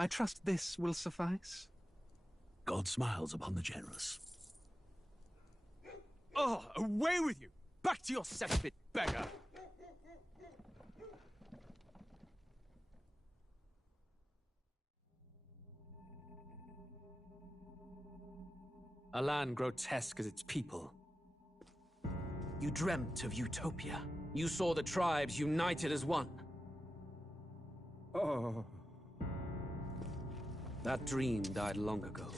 I trust this will suffice. God smiles upon the generous. Oh, away with you! Back to your cesspit, beggar! A land grotesque as its people. You dreamt of utopia. You saw the tribes united as one. Oh. That dream died long ago.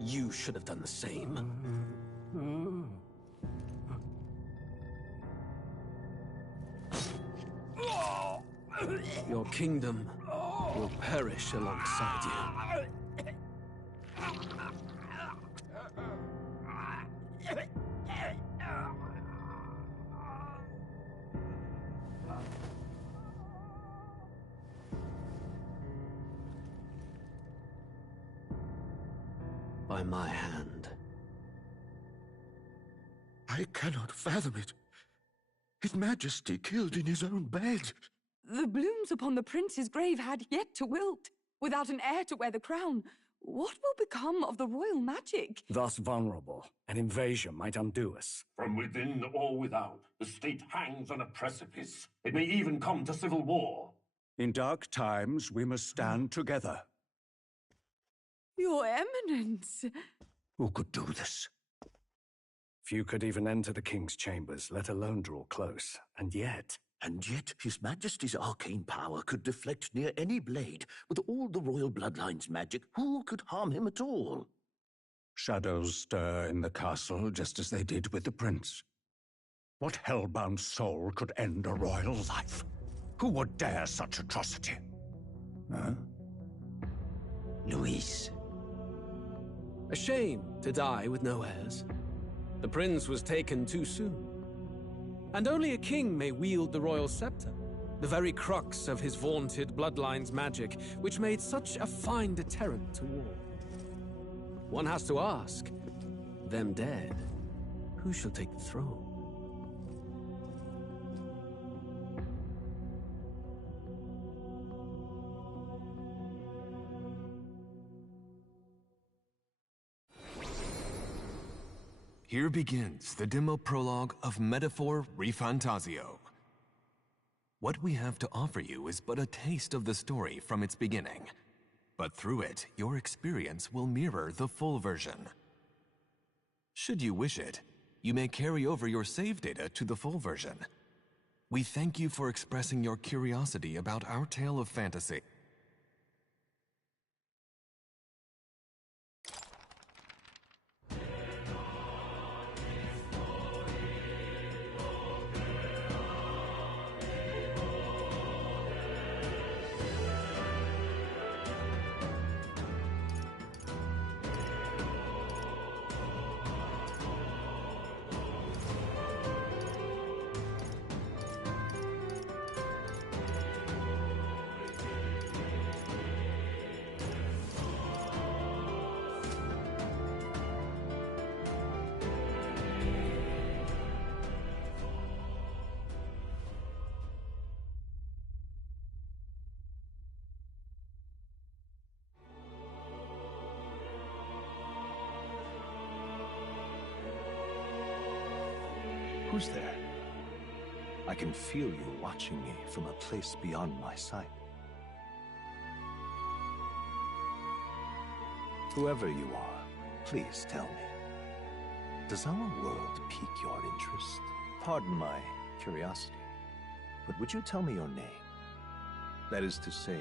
You should have done the same. Your kingdom will perish alongside you. By my hand. I cannot fathom it. His Majesty killed in his own bed. The blooms upon the prince's grave had yet to wilt. Without an heir to wear the crown, what will become of the royal magic? Thus vulnerable, an invasion might undo us. From within or without, the state hangs on a precipice. It may even come to civil war. In dark times, we must stand together. Your Eminence! Who could do this? Few could even enter the king's chambers, let alone draw close. And yet His Majesty's arcane power could deflect near any blade. With all the royal bloodline's magic, who could harm him at all? shadows stir in the castle just as they did with the prince. What hellbound soul could end a royal life? Who would dare such atrocity? Huh? Luis. A shame to die with no heirs. The prince was taken too soon. And only a king may wield the royal scepter, the very crux of his vaunted bloodline's magic, which made such a fine deterrent to war. One has to ask, them dead, who shall take the throne? Here begins the demo prologue of Metaphor ReFantazio. What we have to offer you is but a taste of the story from its beginning, but through it, your experience will mirror the full version. Should you wish it, you may carry over your save data to the full version. We thank you for expressing your curiosity about our tale of fantasy. Who's there? I can feel you watching me from a place beyond my sight. Whoever you are, please tell me. Does our world pique your interest? Pardon my curiosity, but would you tell me your name? That is to say,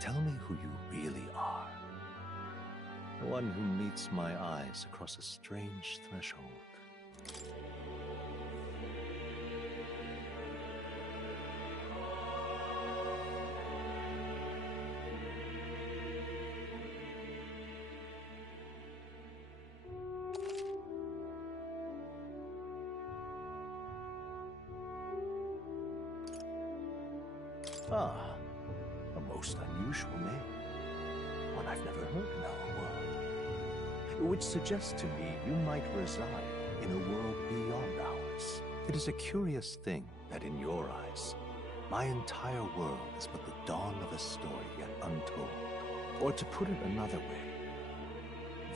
tell me who you really are. The one who meets my eyes across a strange threshold. Ah, a most unusual name. One I've never heard in our world. Which suggests to me you might reside in a world beyond ours. It is a curious thing that in your eyes, my entire world is but the dawn of a story yet untold. Or to put it another way,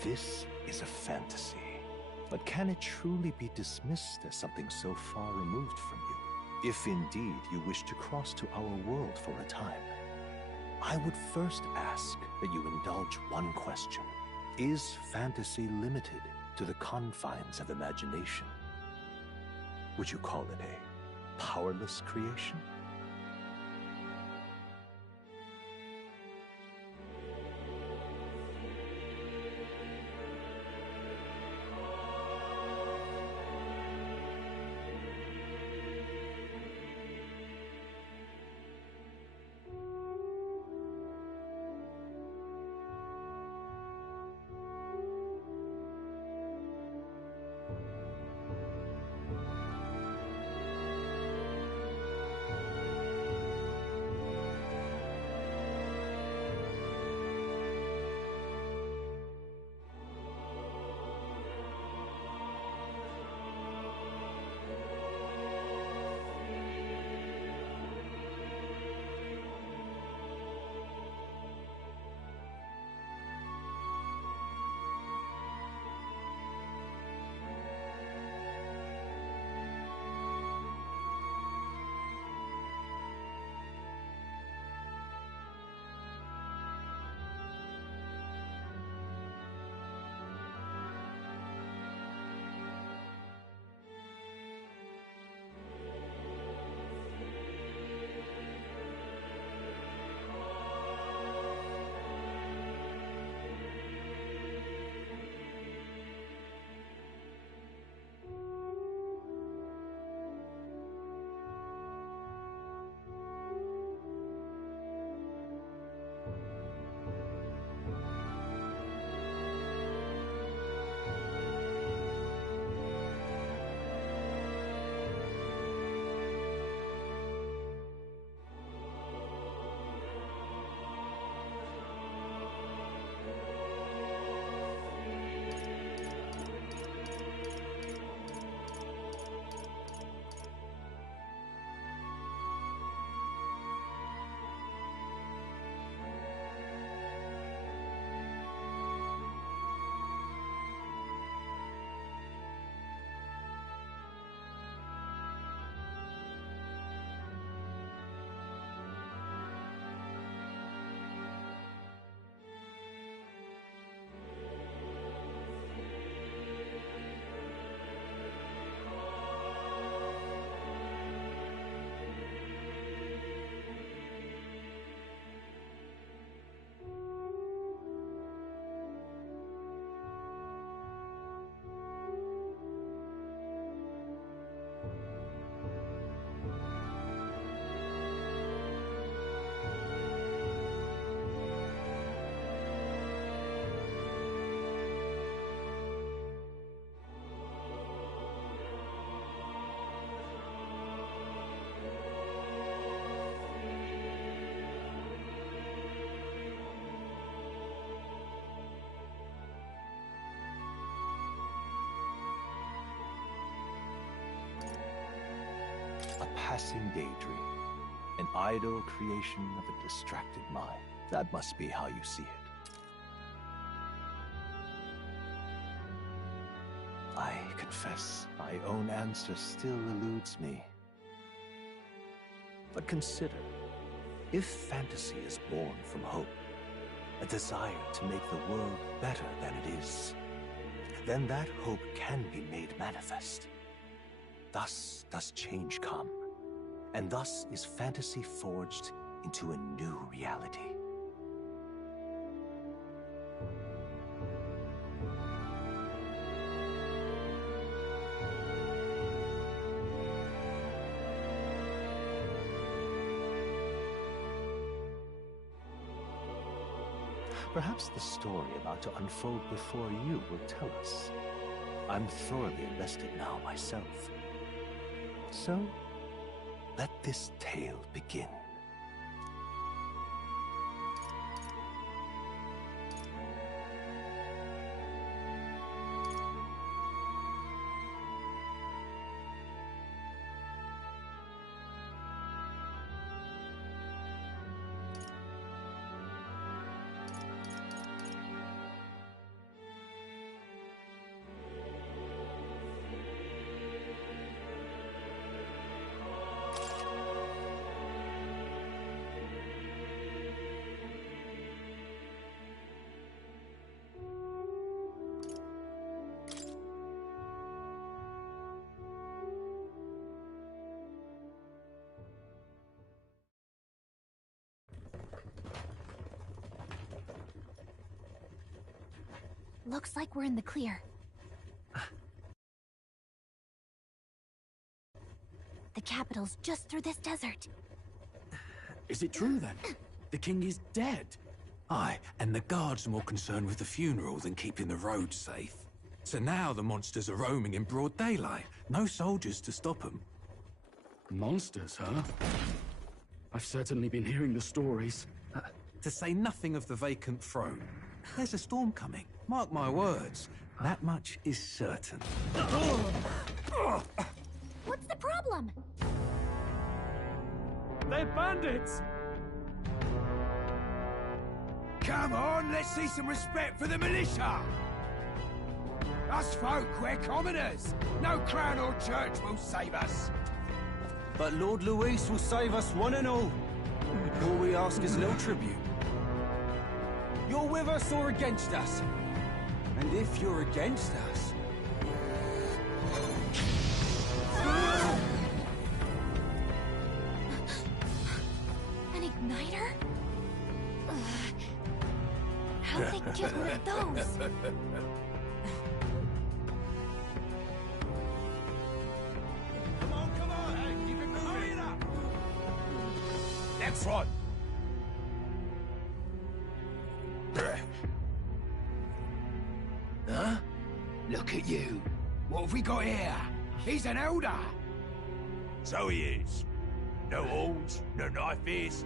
this is a fantasy. But can it truly be dismissed as something so far removed from you? If indeed you wish to cross to our world for a time, I would first ask that you indulge one question. Is fantasy limited to the confines of imagination? Would you call it a powerless creation? A passing daydream, an idle creation of a distracted mind. That must be how you see it. I confess, my own answer still eludes me. But consider, if fantasy is born from hope, a desire to make the world better than it is, then that hope can be made manifest. Thus does change come, and thus is fantasy forged into a new reality. Perhaps the story about to unfold before you will tell us. I'm thoroughly invested now myself. So, let this tale begin. Looks like we're in the clear. The capital's just through this desert. Is it true then? The king is dead? Aye, and the guards are more concerned with the funeral than keeping the roads safe. So now the monsters are roaming in broad daylight. No soldiers to stop them. Monsters, huh? I've certainly been hearing the stories. To say nothing of the vacant throne. There's a storm coming. Mark my words. That much is certain. What's the problem? They're bandits! Come on, let's see some respect for the militia! Us folk, we're commoners! No crown or church will save us! But Lord Luis will save us one and all. All we ask is a little tribute. You're with us or against us? And if you're against us... An igniter? How'd they get one of those? Come on, hey, keep it moving! Hurry it up! Next one! Huh? Look at you. What have we got here? He's an elder. So he is. No horns, no knife ears.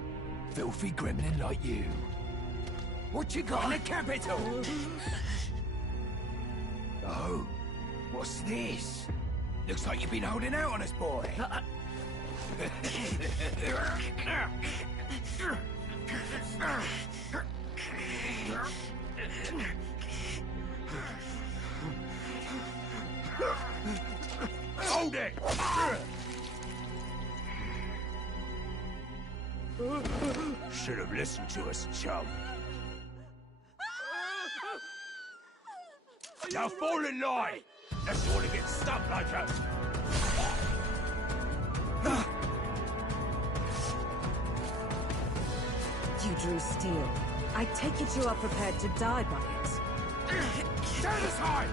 Filthy gremlin like you. What you got in the capital? Oh, what's this? Looks like you've been holding out on us, boy. Hold it! Should have listened to us, chum. Now fall in line! Unless you want to get stuck like us! You drew steel. I take it you are prepared to die by it. Stand aside!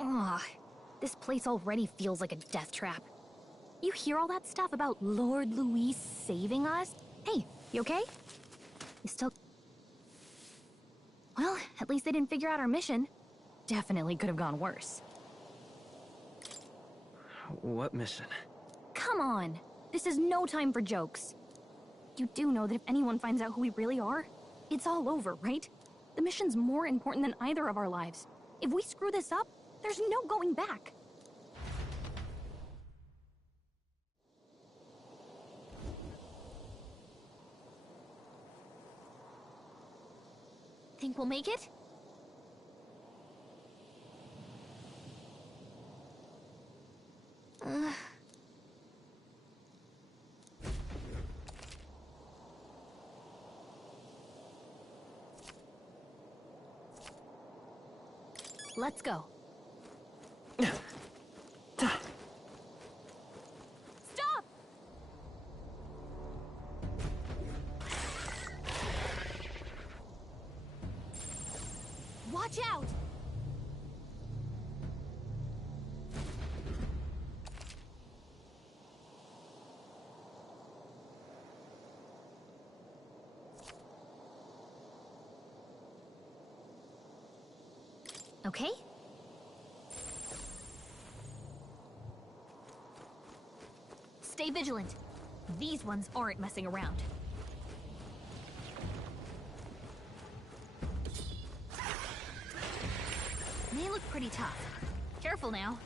Ugh, this place already feels like a death trap. You hear all that stuff about Lord Luis saving us? Hey, you okay? You still... Well, at least they didn't figure out our mission. Definitely could have gone worse. What mission? Come on! This is no time for jokes. You do know that if anyone finds out who we really are, it's all over, right? The mission's more important than either of our lives. If we screw this up, there's no going back. Think we'll make it? Let's go. Stop! Watch out! Okay? Stay vigilant. These ones aren't messing around. They look pretty tough. Careful now.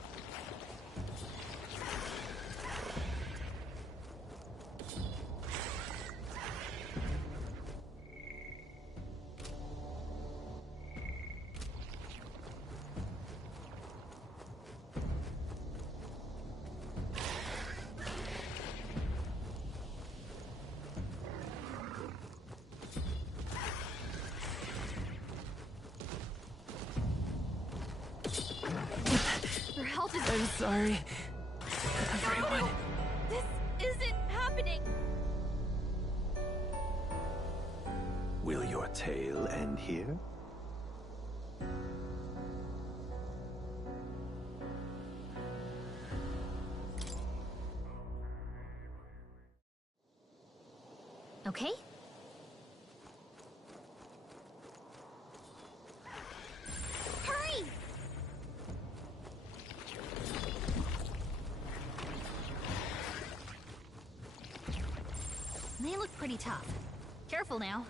I'm sorry, everyone. This isn't happening! Will your tale end here? Okay? Hurry! They look pretty tough. Careful now.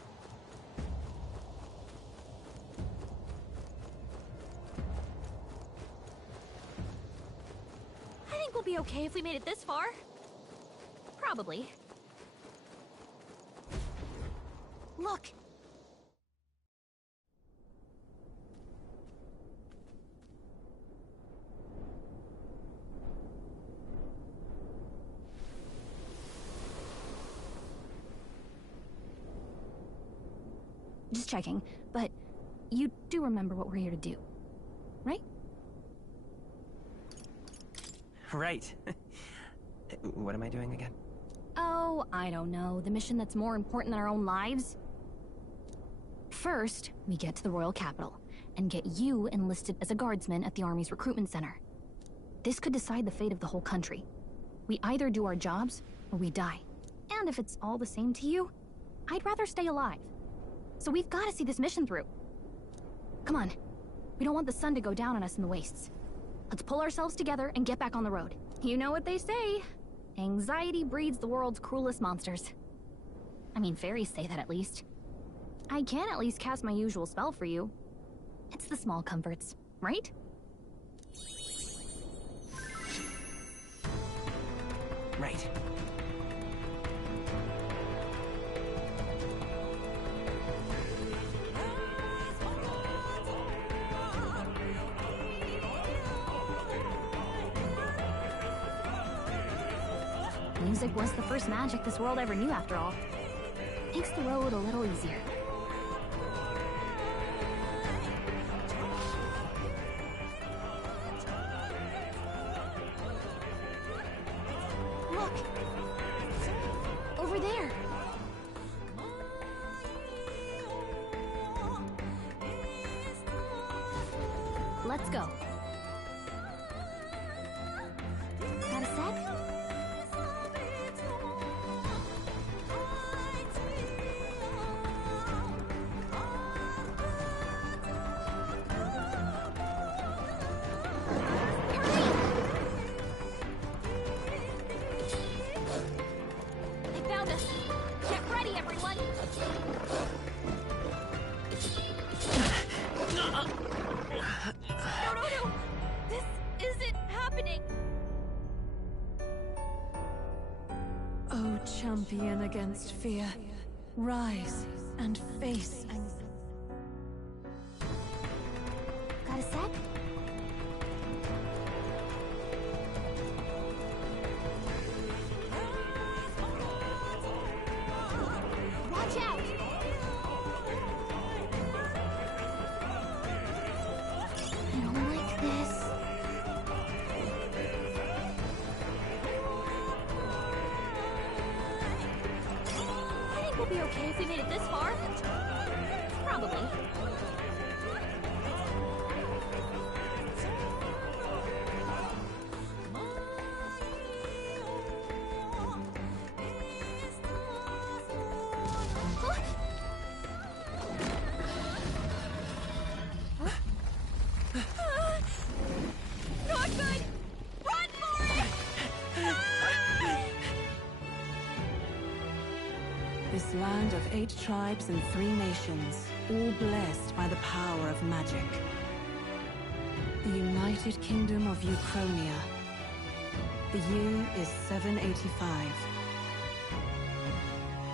I think we'll be okay if we made it this far. Probably. Look! Just checking, but you do remember what we're here to do, right? Right. What am I doing again? Oh, I don't know. The mission that's more important than our own lives? First, we get to the royal capital and get you enlisted as a guardsman at the army's recruitment center. This could decide the fate of the whole country. We either do our jobs or we die. And if it's all the same to you, I'd rather stay alive. So we've got to see this mission through. Come on. We don't want the sun to go down on us in the wastes. Let's pull ourselves together and get back on the road. You know what they say. Anxiety breeds the world's cruelest monsters. I mean, fairies say that at least. I can at least cast my usual spell for you. It's the small comforts, right? Right. Music was the first magic this world ever knew, after all. Makes the road a little easier. Look! Over there! Let's go. Got a sec? O champion against fear, rise and face Got a sec? Watch out! I don't like this. I think we'll be okay if we made it this far. Probably. Not good! Run for it! This land of 8 tribes and 3 nations, all blessed by the power of magic. The United Kingdom of Uchronia. The year is 785.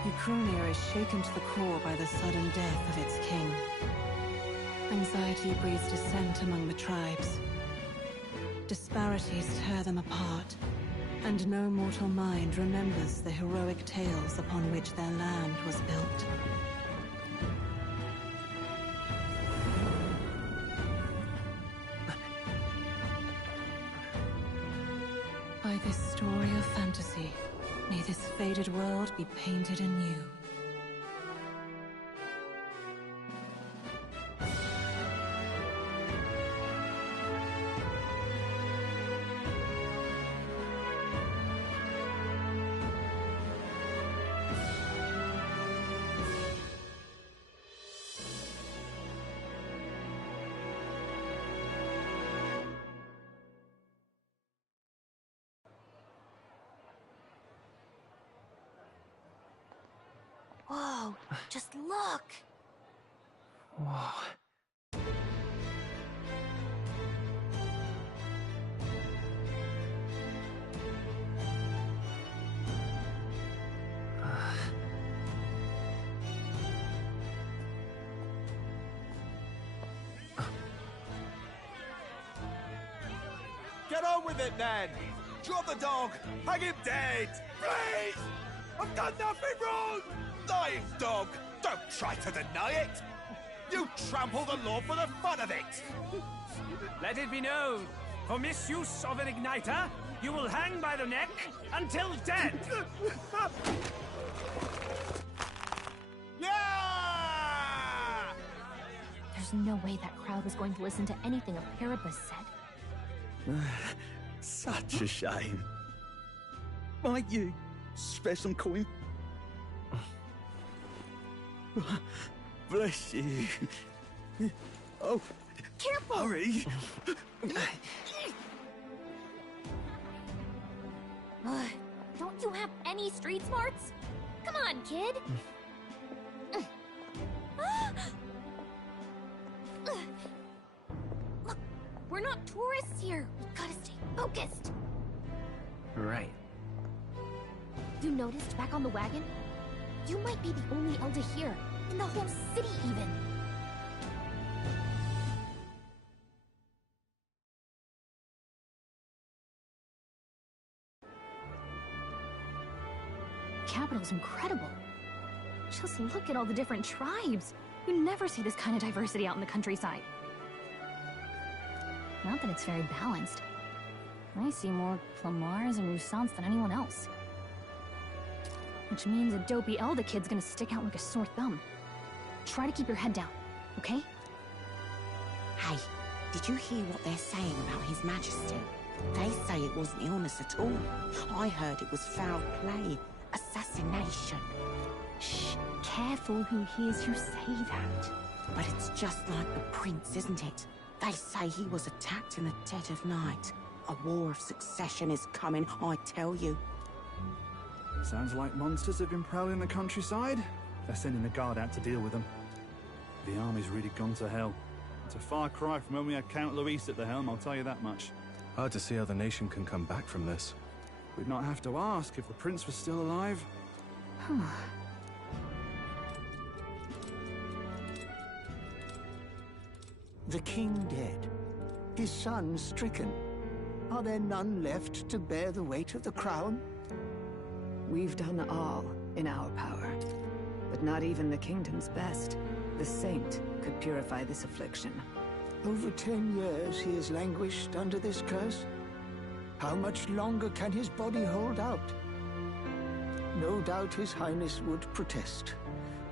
Uchronia is shaken to the core by the sudden death of its king. Anxiety breeds dissent among the tribes. Disparities tear them apart, and no mortal mind remembers the heroic tales upon which their land was built. story of fantasy. May this faded world be painted anew. Whoa, just look! Whoa. Get on with it, then! Drop the dog! Hang him dead! Please! I've done nothing wrong! Lying dog! Don't try to deny it! You trample the law for the fun of it! Let it be known, for misuse of an igniter, you will hang by the neck until dead! Yeah! There's no way that crowd was going to listen to anything a Paribus said. Such a shame. Might you spare some coin? Bless you. Oh, careful! Hurry! Don't you have any street smarts? Come on, kid! Look, we're not tourists here. We gotta stay focused. Right. You noticed back on the wagon? You might be the only Elder here, in the whole city even. Capital's incredible. Just look at all the different tribes. You never see this kind of diversity out in the countryside. Not that it's very balanced. I see more Plamars and Roussants than anyone else. Which means a dopey Elder kid's gonna stick out like a sore thumb. Try to keep your head down, okay? Hey, did you hear what they're saying about His Majesty? They say it wasn't illness at all. I heard it was foul play, assassination. Shh, careful who hears you say that. But it's just like the prince, isn't it? They say he was attacked in the dead of night. A war of succession is coming, I tell you. Sounds like monsters have been prowling the countryside. They're sending a guard out to deal with them. The army's really gone to hell. It's a far cry from when we had Count Luis at the helm, I'll tell you that much. Hard to see how the nation can come back from this. We'd not have to ask if the prince was still alive. The king dead, his son stricken. Are there none left to bear the weight of the crown? We've done all in our power, but not even the kingdom's best. The saint could purify this affliction. Over 10 years he has languished under this curse. How much longer can his body hold out? No doubt His Highness would protest.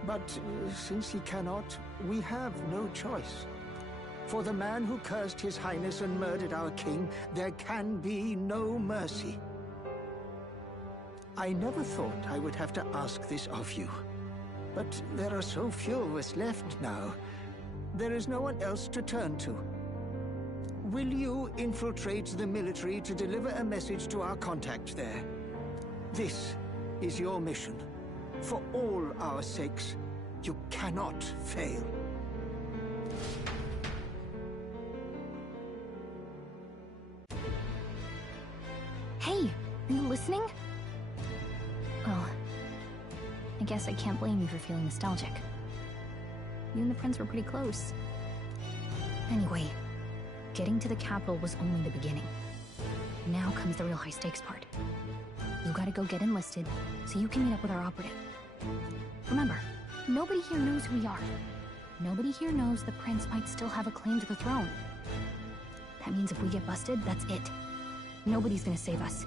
But since he cannot, we have no choice. For the man who cursed His Highness and murdered our king, there can be no mercy. I never thought I would have to ask this of you. But there are so few of us left now. There is no one else to turn to. Will you infiltrate the military to deliver a message to our contact there? This is your mission. For all our sakes, you cannot fail. Hey, are you listening? Well, I guess I can't blame you for feeling nostalgic. You and the prince were pretty close. Anyway, getting to the capital was only the beginning. Now comes the real high-stakes part. You gotta go get enlisted, so you can meet up with our operative. Remember, nobody here knows who we are. Nobody here knows the prince might still have a claim to the throne. That means if we get busted, that's it. Nobody's gonna save us.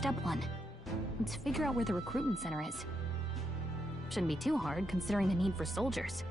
Step 1. Let's figure out where the recruitment center is. Shouldn't be too hard, considering the need for soldiers.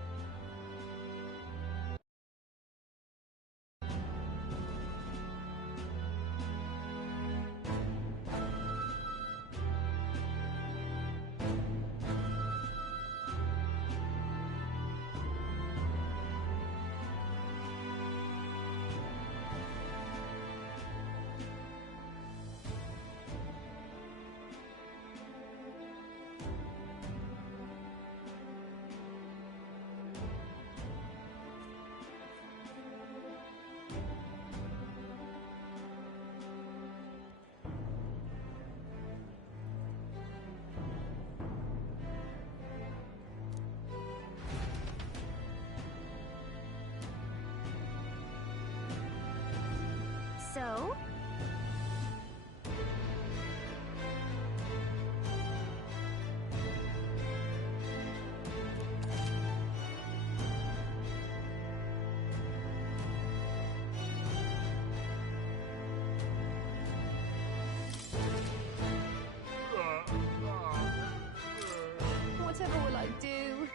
So? Whatever will I do?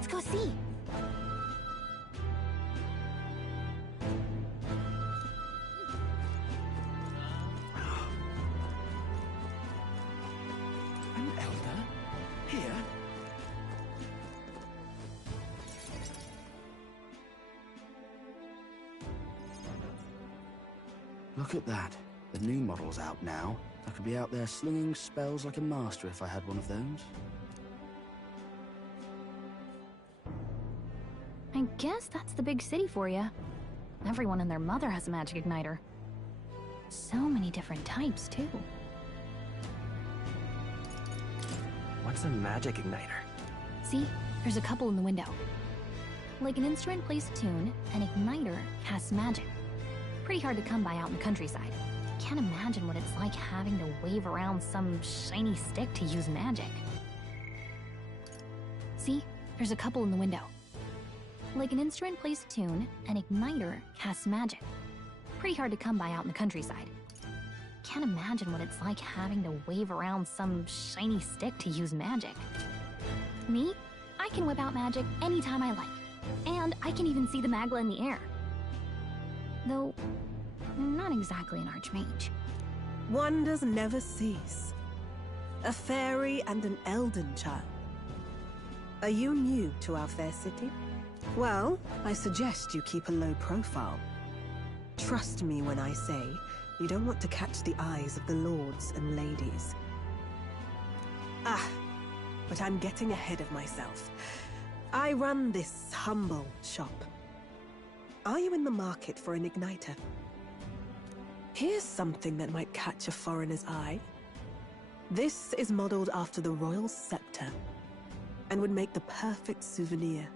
Let's go see. An elder? Here? Look at that. The new model's out now. I could be out there slinging spells like a master if I had one of those. I guess that's the big city for you. Everyone and their mother has a magic igniter. So many different types, too. What's a magic igniter? See? There's a couple in the window. Like an instrument plays a tune, an igniter casts magic. Pretty hard to come by out in the countryside. Can't imagine what it's like having to wave around some shiny stick to use magic. See? There's a couple in the window. Like an instrument plays a tune, an igniter casts magic. Pretty hard to come by out in the countryside. Can't imagine what it's like having to wave around some shiny stick to use magic. Me? I can whip out magic anytime I like. And I can even see the Magla in the air. Though, not exactly an archmage. Wonders never cease. A fairy and an elden child. Are you new to our fair city? Well, I suggest you keep a low profile. Trust me when I say you don't want to catch the eyes of the lords and ladies. But I'm getting ahead of myself. I run this humble shop. Are you in the market for an igniter? Here's something that might catch a foreigner's eye. This is modeled after the royal scepter and would make the perfect souvenir.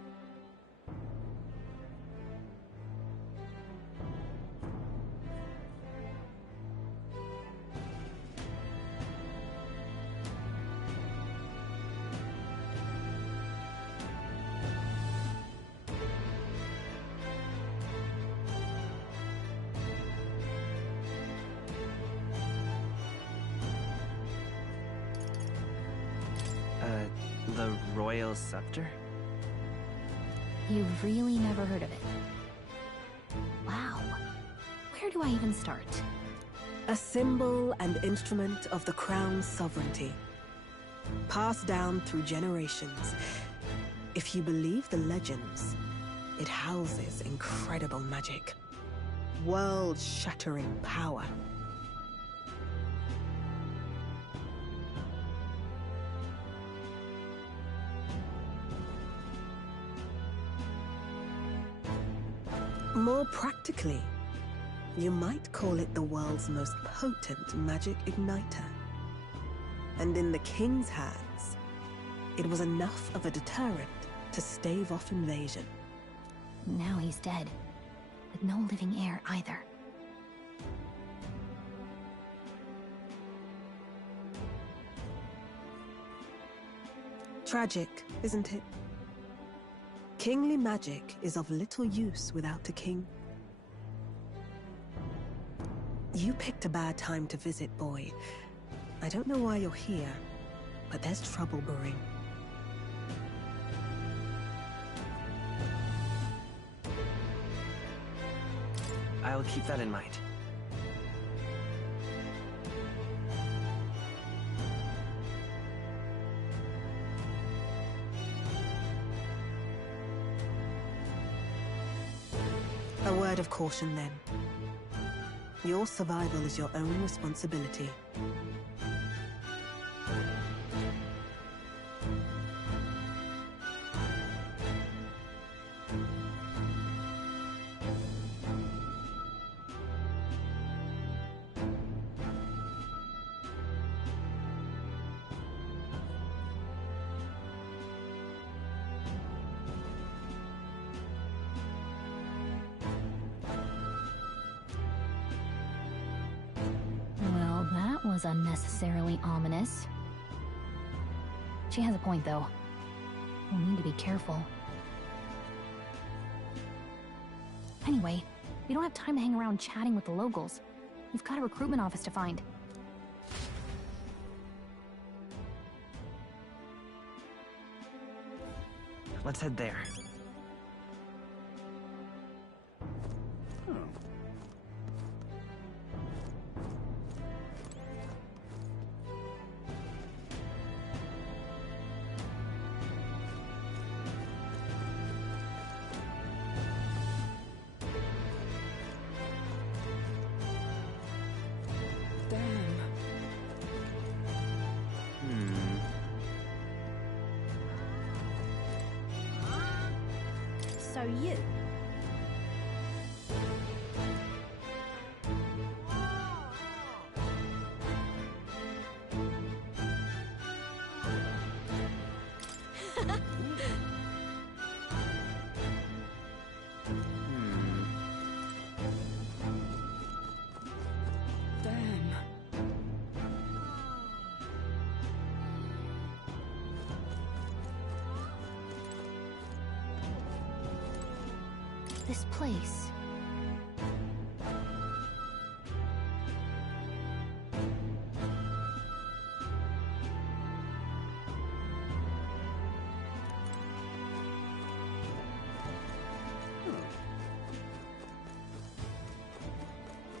The royal scepter? You've really never heard of it. Wow. Where do I even start? A symbol and instrument of the crown's sovereignty. Passed down through generations. If you believe the legends, it houses incredible magic. World-shattering power. More practically, you might call it the world's most potent magic igniter. And in the king's hands, it was enough of a deterrent to stave off invasion. Now he's dead, with no living heir either. Tragic, isn't it? Kingly magic is of little use without a king. You picked a bad time to visit, boy. I don't know why you're here, but there's trouble brewing. I'll keep that in mind. A word of caution, then. Your survival is your own responsibility. Well, that was unnecessarily ominous. She has a point, though. We'll need to be careful. Anyway, we don't have time to hang around chatting with the locals. We've got a recruitment office to find. Let's head there. so you. This place.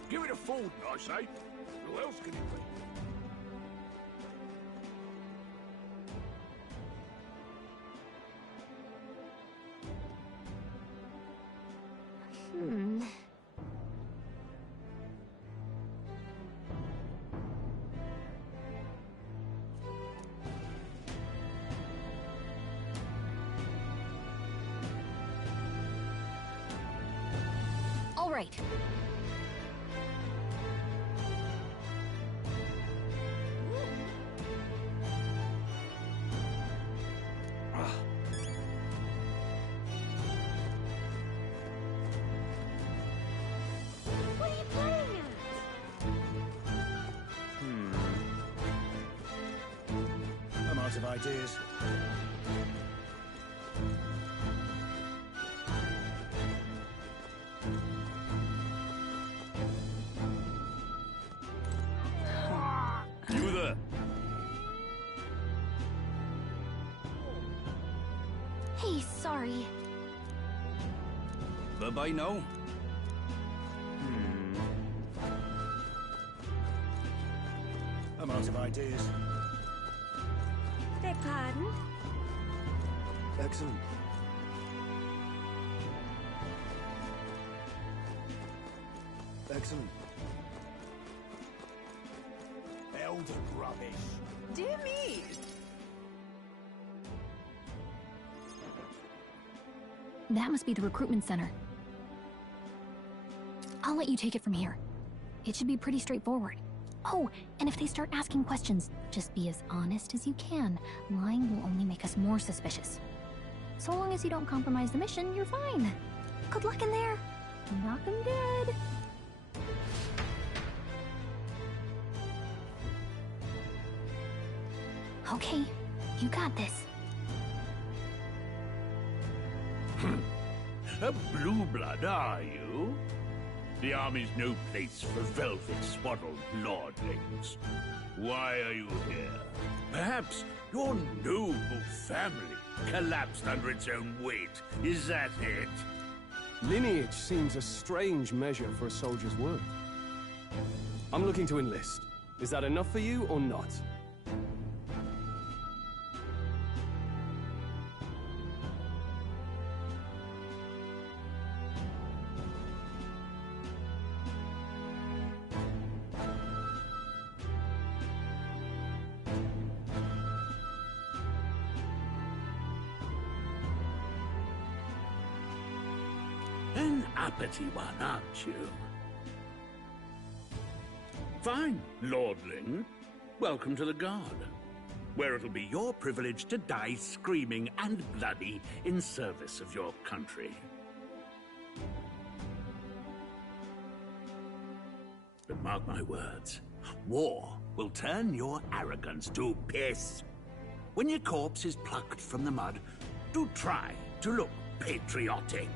Give it a forward, I say. Who else can it be? All right. What are you playing at? I'm out of ideas. You there? Hey, sorry. Bye-bye now. I'm out of ideas. Beg pardon? Excellent. Excellent. Elder rubbish. Dear me! That must be the recruitment center. I'll let you take it from here. It should be pretty straightforward. Oh, and if they start asking questions, just be as honest as you can. Lying will only make us more suspicious. So long as you don't compromise the mission, you're fine. Good luck in there. Knock 'em dead. Okay, you got this. A blue blood, are you? The army's no place for velvet-swaddled lordlings. Why are you here? Perhaps your noble family collapsed under its own weight. Is that it? Lineage seems a strange measure for a soldier's worth. I'm looking to enlist. Is that enough for you or not? An uppity one, aren't you? Fine, lordling. Welcome to the Guard, where it'll be your privilege to die screaming and bloody in service of your country. But mark my words, war will turn your arrogance to piss. When your corpse is plucked from the mud, do try to look patriotic.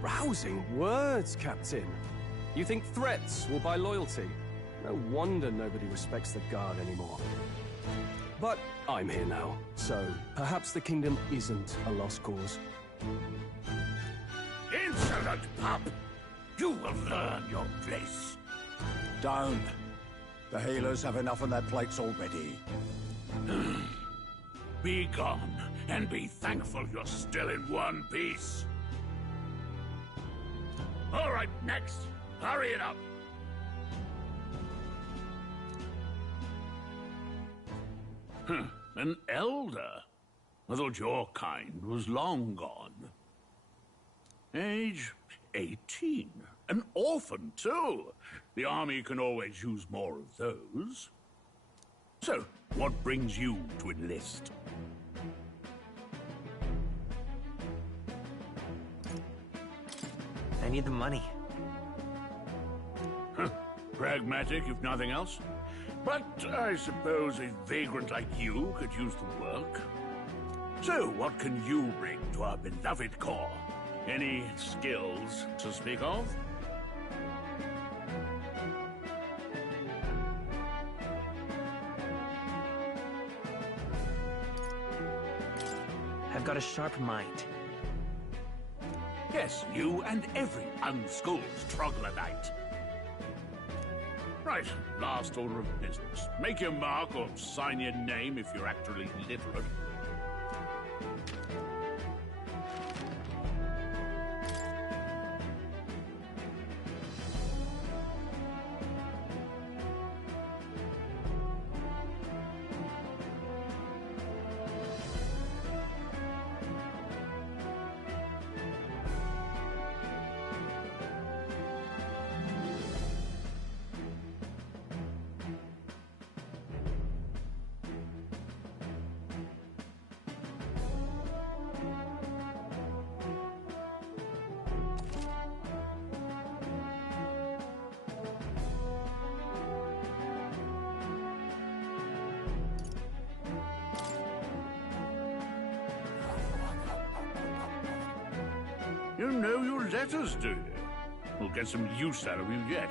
Rousing words, Captain. You think threats will buy loyalty? No wonder nobody respects the Guard anymore. But I'm here now, so perhaps the kingdom isn't a lost cause. Insolent pup! You will learn your place. Don't. The healers have enough on their plates already. Be gone, and be thankful you're still in one piece. All right, next. Hurry it up. An elder? I thought your kind was long gone. Age 18. An orphan, too. The army can always use more of those. So, what brings you to enlist? I need the money. Pragmatic, if nothing else. But I suppose a vagrant like you could use the work. So, what can you bring to our beloved corps? Any skills to speak of? I've got a sharp mind. Yes, you and every unschooled troglodyte. Right, last order of business. Make your mark or sign your name if you're actually literate. You know your letters, do you? We'll get some use out of you yet.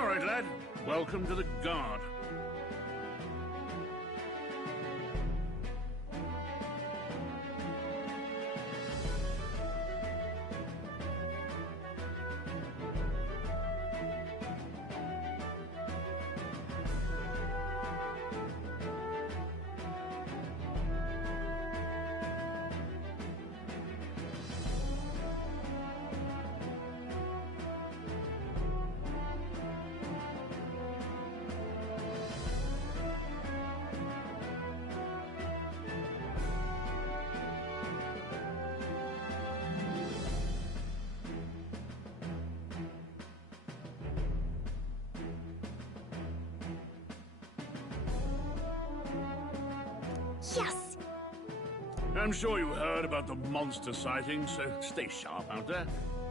All right, lad. Welcome to the Guard. Yes! I'm sure you heard about the monster sightings, so stay sharp out there.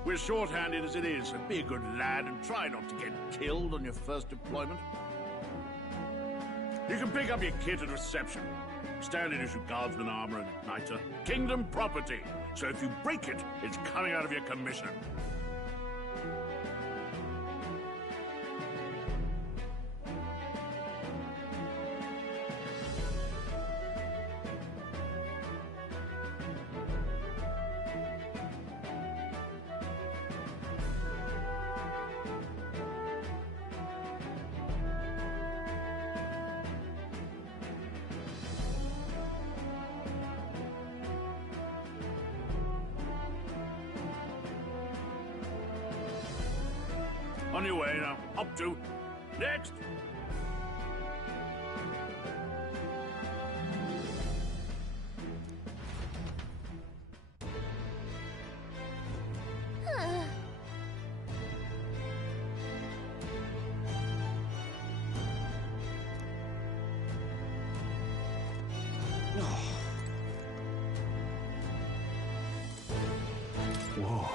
We're short-handed as it is, so be a good lad and try not to get killed on your first deployment. You can pick up your kit at reception. Standard issue guardsman armor and igniter. Kingdom property. So if you break it, it's coming out of your commission. On your way now. Up to. Next! Whoa.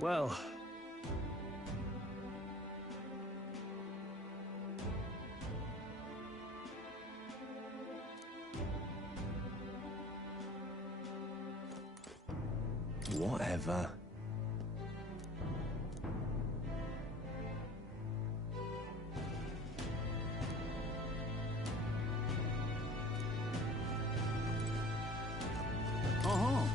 Well... Whatever. Uh-huh.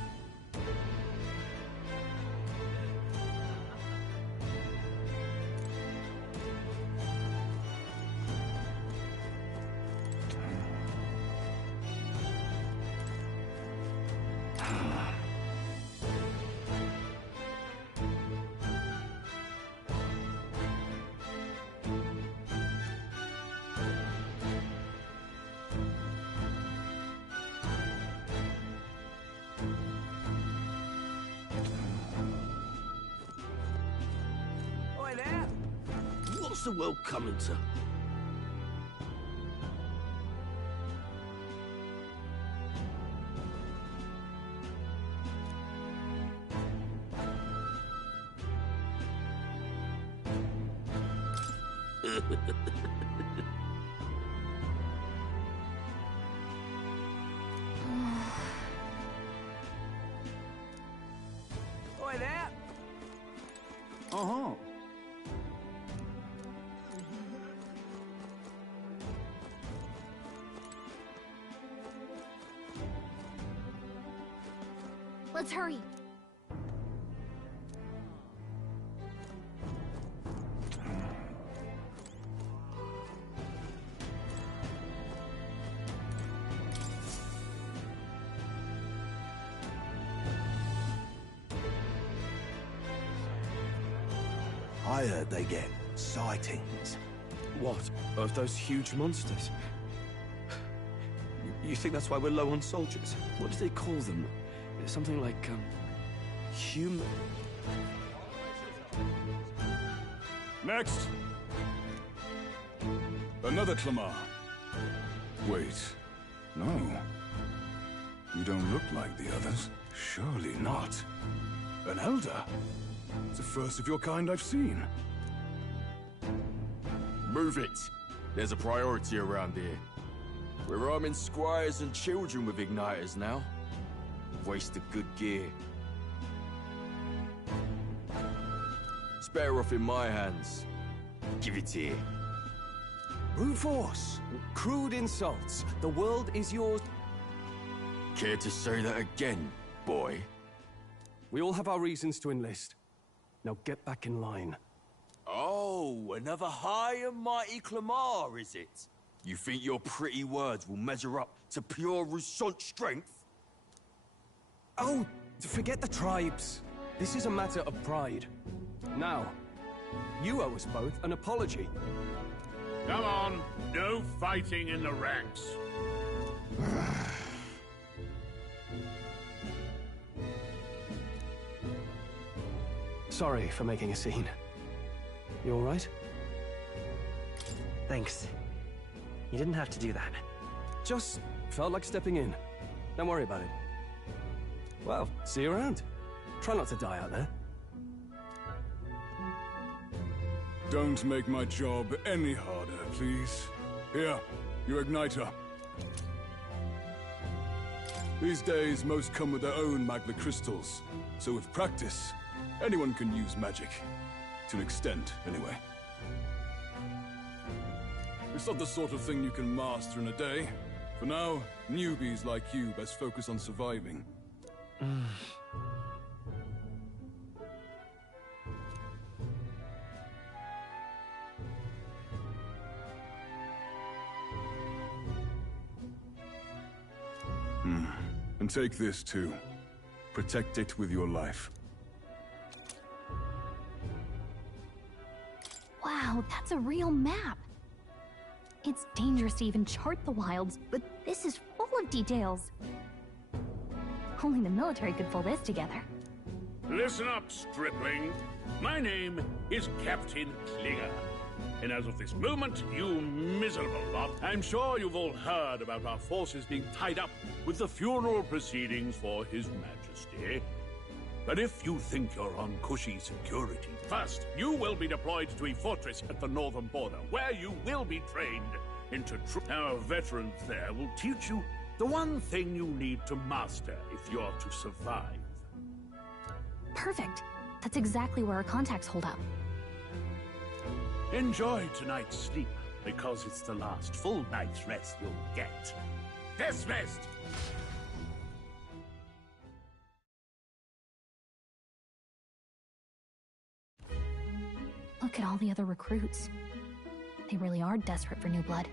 Oi there! What's the world coming to? Oi there! Uh-huh. Let's hurry. I heard they get sightings. What? Of those huge monsters? You think that's why we're low on soldiers? What do they call them? Something like, human... Next! Another Clamar. Wait. No. You don't look like the others. Surely not. An elder? It's the first of your kind I've seen. Move it. There's a priority around here. We're arming squires and children with igniters now. Wasted good gear. It's better off in my hands. Give it here. Brute force, crude insults. The world is yours. Care to say that again, boy? We all have our reasons to enlist. Now get back in line. Oh, another high and mighty Clamar, is it? You think your pretty words will measure up to pure Roussant strength? Oh, forget the tribes. This is a matter of pride. Now, you owe us both an apology. Come on, no fighting in the ranks. Sorry for making a scene. You all right? Thanks. You didn't have to do that. Just felt like stepping in. Don't worry about it. Well, see you around. Try not to die out there. Don't make my job any harder, please. Here, your igniter. These days, most come with their own magna crystals. So with practice, anyone can use magic. To an extent, anyway. It's not the sort of thing you can master in a day. For now, newbies like you best focus on surviving. And take this too. Protect it with your life. Wow, that's a real map. It's dangerous to even chart the wilds, but this is full of details. Only the military could pull this together. Listen up, stripling. My name is Captain Klinger. And as of this moment, you miserable lot, I'm sure you've all heard about our forces being tied up with the funeral proceedings for His Majesty. But if you think you're on cushy security, first, you will be deployed to a fortress at the northern border, where you will be trained into Our veterans there will teach you the one thing you need to master if you're to survive. Perfect. That's exactly where our contacts hold up. Enjoy tonight's sleep, because it's the last full night's rest you'll get. Dismissed! Look at all the other recruits. They really are desperate for new blood.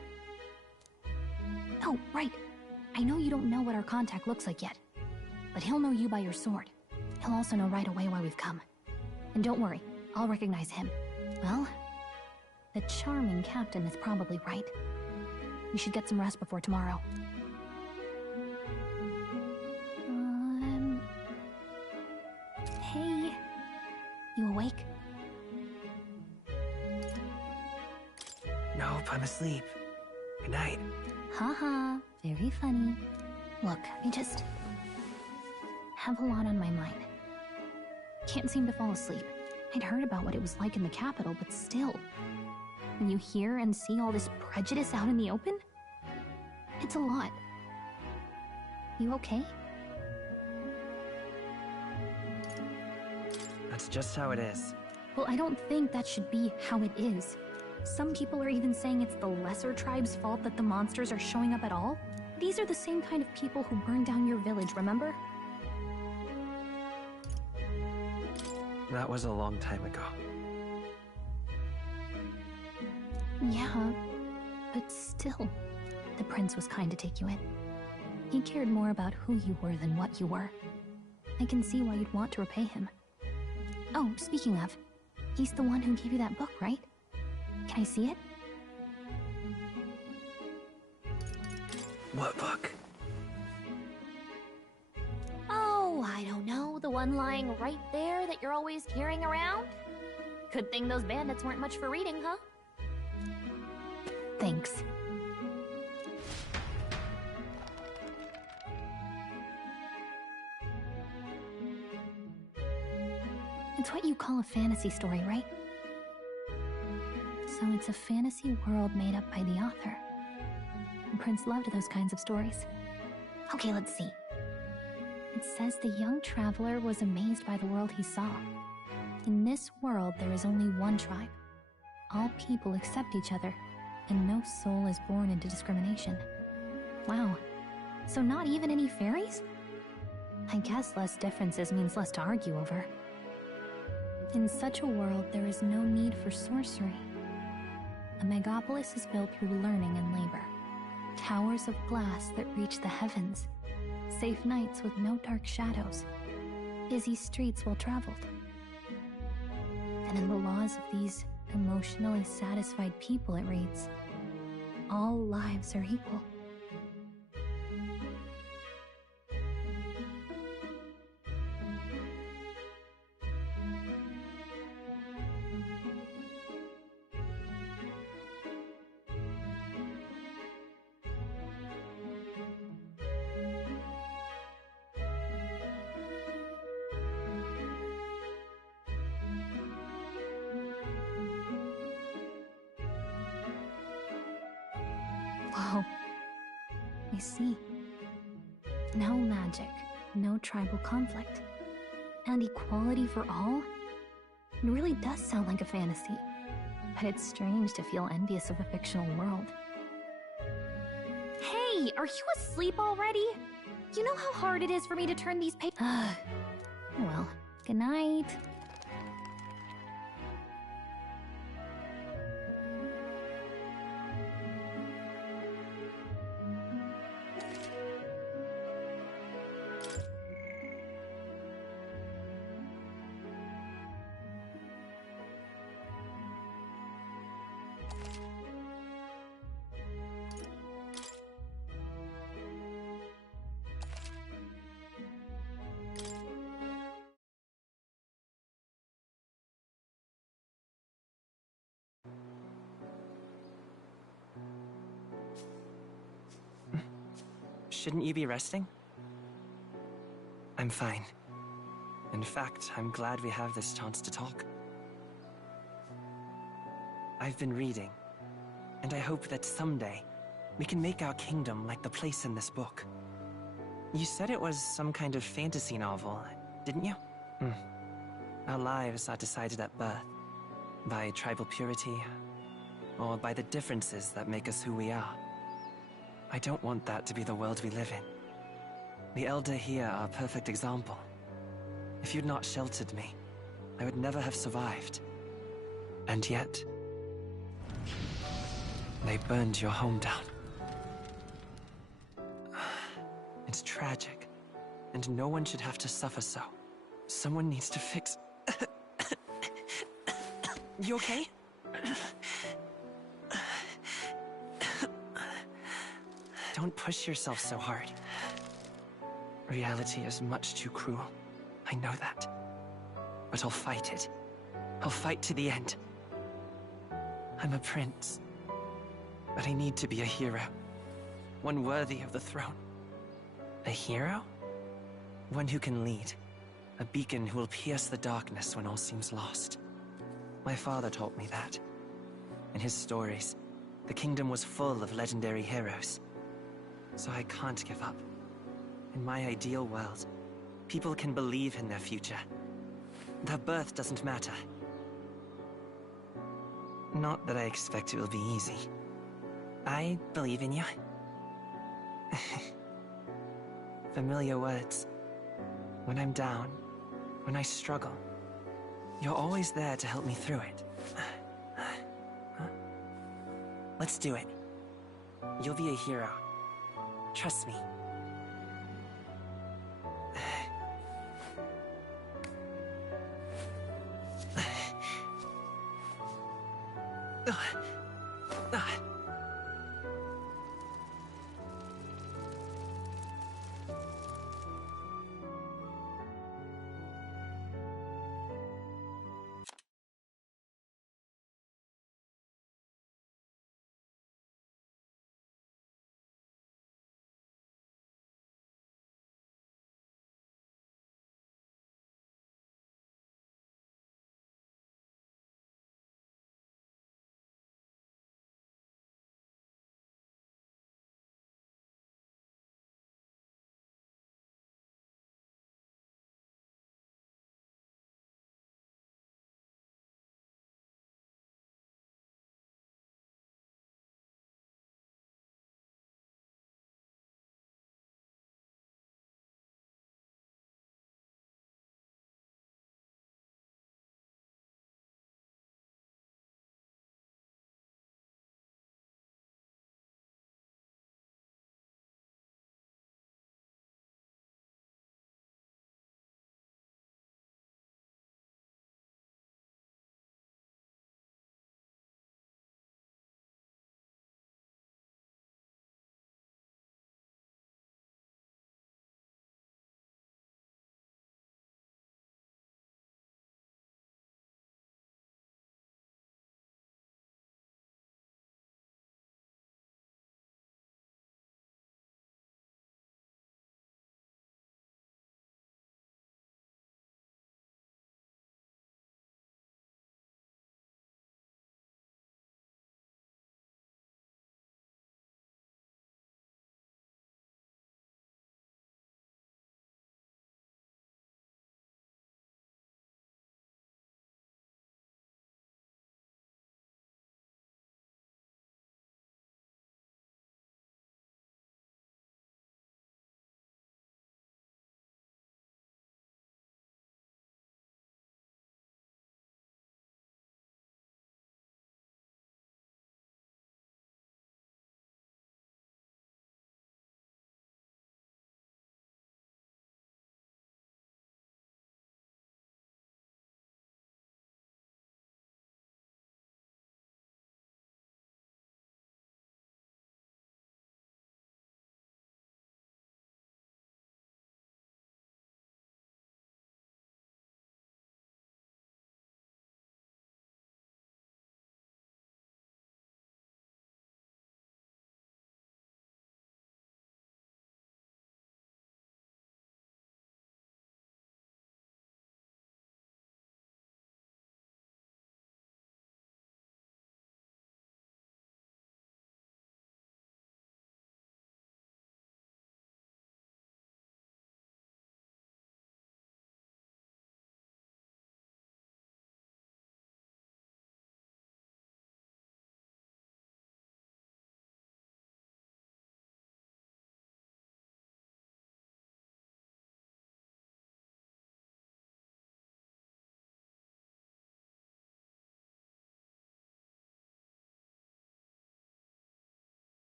Oh, right. I know you don't know what our contact looks like yet, but he'll know you by your sword. He'll also know right away why we've come. And don't worry, I'll recognize him. Well, the charming captain is probably right. We should get some rest before tomorrow. Hey. You awake? Nope, I'm asleep. Good night. Haha, very funny. Look, I just have a lot on my mind. Can't seem to fall asleep. I'd heard about what it was like in the capital, but still. When you hear and see all this prejudice out in the open, it's a lot. You okay? That's just how it is. Well, I don't think that should be how it is. Some people are even saying it's the lesser tribe's fault that the monsters are showing up at all. These are the same kind of people who burned down your village, remember? That was a long time ago. Yeah, but still, the prince was kind to take you in. He cared more about who you were than what you were. I can see why you'd want to repay him. Oh, speaking of, he's the one who gave you that book, right? Can I see it? What book? Oh, I don't know. The one lying right there that you're always carrying around? Good thing those bandits weren't much for reading, huh? Thanks. It's what you call a fantasy story, right? So it's a fantasy world made up by the author. The prince loved those kinds of stories. Okay, let's see. It says the young traveler was amazed by the world he saw. In this world, there is only one tribe. All people accept each other, and no soul is born into discrimination. Wow, so not even any fairies? I guess less differences means less to argue over. In such a world, there is no need for sorcery. A megapolis is built through learning and labor. Towers of glass that reach the heavens. Safe nights with no dark shadows. Busy streets well traveled. And in the laws of these emotionally satisfied people, it reads, all lives are equal. Whoa. I see. No magic, no tribal conflict, and equality for all? It really does sound like a fantasy, but it's strange to feel envious of a fictional world. Hey, are you asleep already? You know how hard it is for me to turn these pages. Well, good night. Shouldn't you be resting? I'm fine. In fact, I'm glad we have this chance to talk. I've been reading, and I hope that someday we can make our kingdom like the place in this book. You said it was some kind of fantasy novel, didn't you? Our lives are decided at birth, by tribal purity, or by the differences that make us who we are. I don't want that to be the world we live in. The Elder here are a perfect example. If you'd not sheltered me, I would never have survived. And yet, they burned your home down. It's tragic, and no one should have to suffer so. Someone needs to fix... You okay? Don't push yourself so hard. Reality is much too cruel. I know that. But I'll fight it. I'll fight to the end. I'm a prince. But I need to be a hero. One worthy of the throne. A hero? One who can lead. A beacon who will pierce the darkness when all seems lost. My father taught me that. In his stories, the kingdom was full of legendary heroes. So I can't give up. In my ideal world, people can believe in their future. Their birth doesn't matter. Not that I expect it will be easy. I believe in you. Familiar words. When I'm down, when I struggle, you're always there to help me through it. Let's do it. You'll be a hero. Trust me.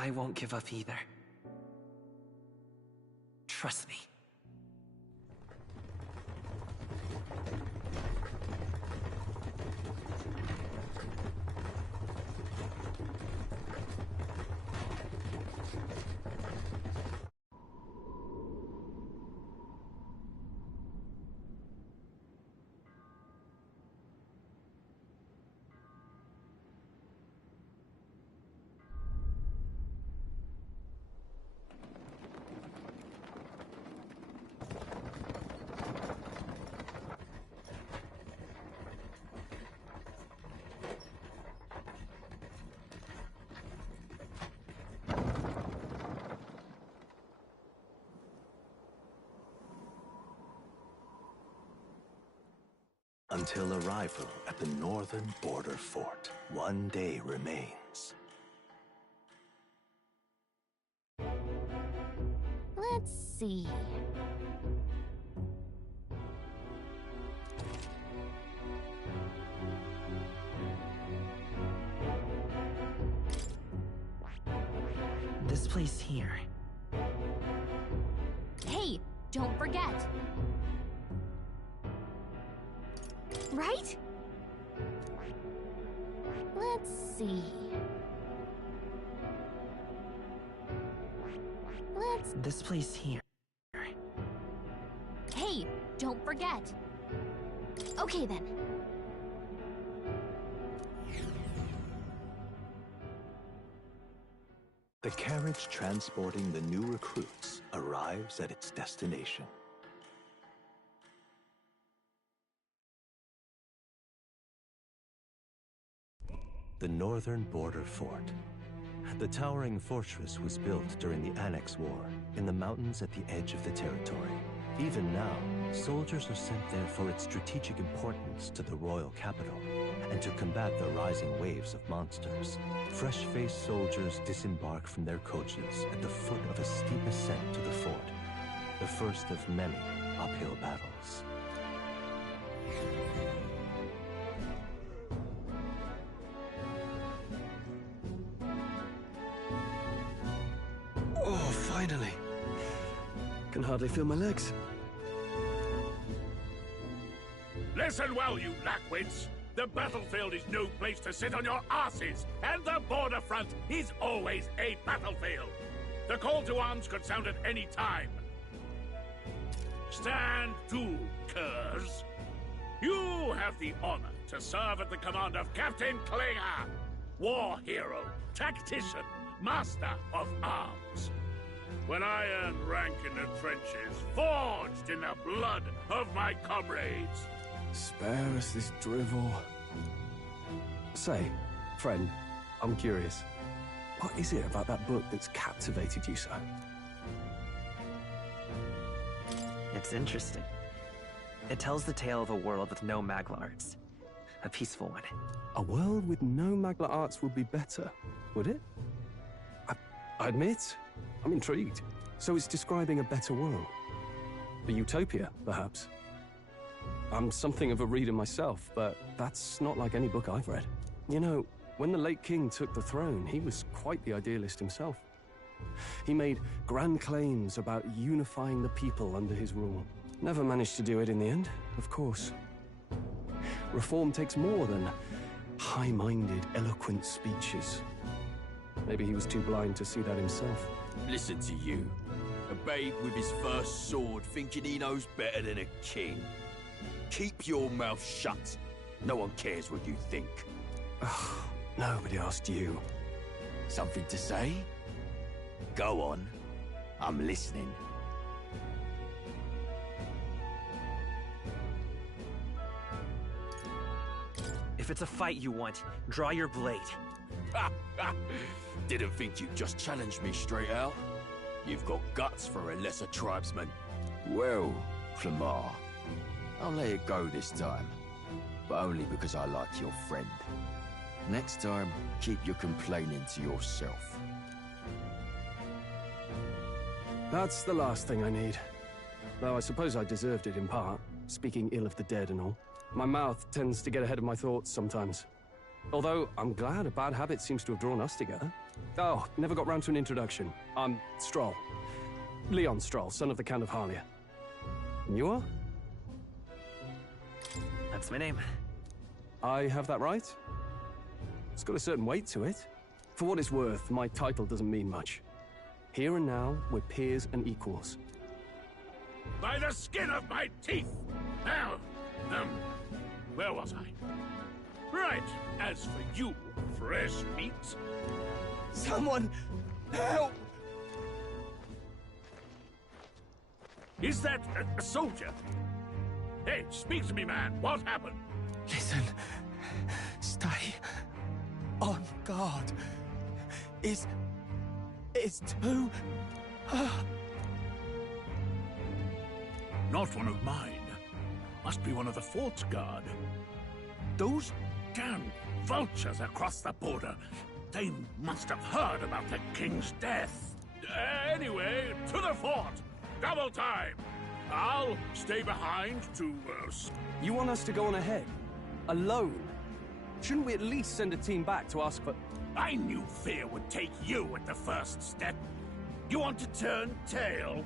I won't give up either. Trust me. Until arrival at the northern border fort, one day remains. Let's see. This place here. Hey, don't forget. Right? Let's see. This place here. Hey, don't forget. Okay then. The carriage transporting the new recruits arrives at its destination. The northern border fort. The towering fortress was built during the Annex War in the mountains at the edge of the territory. Even now, soldiers are sent there for its strategic importance to the royal capital and to combat the rising waves of monsters. Fresh-faced soldiers disembark from their coaches at the foot of a steep ascent to the fort, the first of many uphill battles. Oh, finally. Can hardly feel my legs. Listen well, you lackwits. The battlefield is no place to sit on your asses, and the border front is always a battlefield. The call to arms could sound at any time. Stand to, curs. You have the honor to serve at the command of Captain Klinger, war hero, tactician, master of arms. When I earned rank in the trenches, forged in the blood of my comrades. Spare us this drivel. Say, friend, I'm curious. What is it about that book that's captivated you so? It's interesting. It tells the tale of a world with no Magla arts. A peaceful one. A world with no Magla arts would be better, would it? I admit, I'm intrigued. So it's describing a better world. A utopia, perhaps. I'm something of a reader myself, but that's not like any book I've read. You know, when the late king took the throne, he was quite the idealist himself. He made grand claims about unifying the people under his rule. Never managed to do it in the end, of course. Reform takes more than high-minded, eloquent speeches. Maybe he was too blind to see that himself. Listen to you. A babe with his first sword thinking he knows better than a king. Keep your mouth shut. No one cares what you think. Nobody asked you. Something to say? Go on. I'm listening. If it's a fight you want, draw your blade. Didn't think you'd just challenge me straight out. You've got guts for a lesser tribesman. Well, Flamar, I'll let it go this time. But only because I like your friend. Next time, keep your complaining to yourself. That's the last thing I need. Though I suppose I deserved it in part, speaking ill of the dead and all. My mouth tends to get ahead of my thoughts sometimes. Although, I'm glad a bad habit seems to have drawn us together. Oh, never got round to an introduction. I'm Stroll. Leon Stroll, son of the Count of Harlia. And you are? That's my name. I have that right? It's got a certain weight to it. For what it's worth, my title doesn't mean much. Here and now, we're peers and equals. By the skin of my teeth! Now, where was I? Right, as for you, fresh meat... Someone, help! Is that a soldier? Hey, speak to me, man. What happened? Listen, stay on guard. It's too... Not one of mine. Must be one of the fort's guard. Those damn vultures across the border. They must have heard about the king's death. Anyway, to the fort. Double time. I'll stay behind to... You want us to go on ahead? Alone? Shouldn't we at least send a team back to ask for... I knew fear would take you at the first step. You want to turn tail?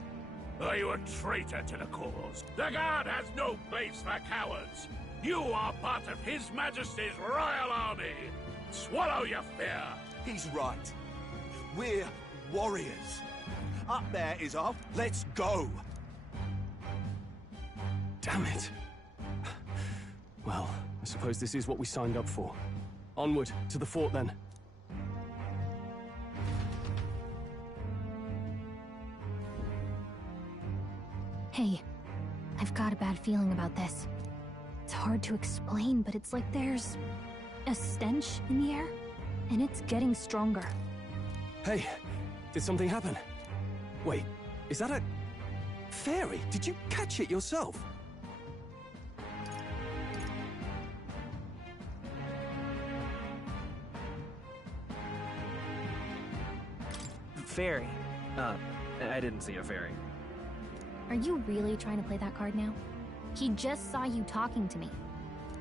Are you a traitor to the cause? The Guard has no place for cowards. You are part of His Majesty's Royal Army. Swallow your fear. He's right. We're warriors. Up there is off. Let's go. Damn it. Well, I suppose this is what we signed up for. Onward, to the fort then. Hey, I've got a bad feeling about this. It's hard to explain, but it's like there's a stench in the air, and it's getting stronger. Hey, did something happen? Wait, is that a... fairy? Did you catch it yourself? Fairy? I didn't see a fairy. Are you really trying to play that card now? He just saw you talking to me.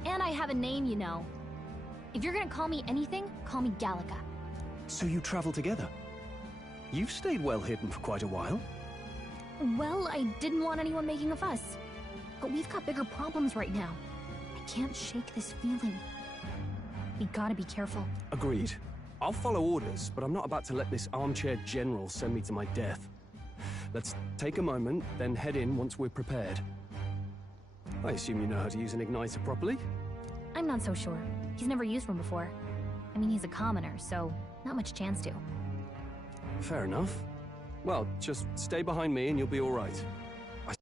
And I have a name, you know. If you're gonna call me anything, call me Gallica. So you travel together? You've stayed well hidden for quite a while. Well, I didn't want anyone making a fuss. But we've got bigger problems right now. I can't shake this feeling. We gotta be careful. Agreed. I'll follow orders, but I'm not about to let this armchair general send me to my death. Let's take a moment, then head in once we're prepared. I assume you know how to use an igniter properly? I'm not so sure. He's never used one before. I mean, he's a commoner, so not much chance to. Fair enough. Well, just stay behind me and you'll be all right. I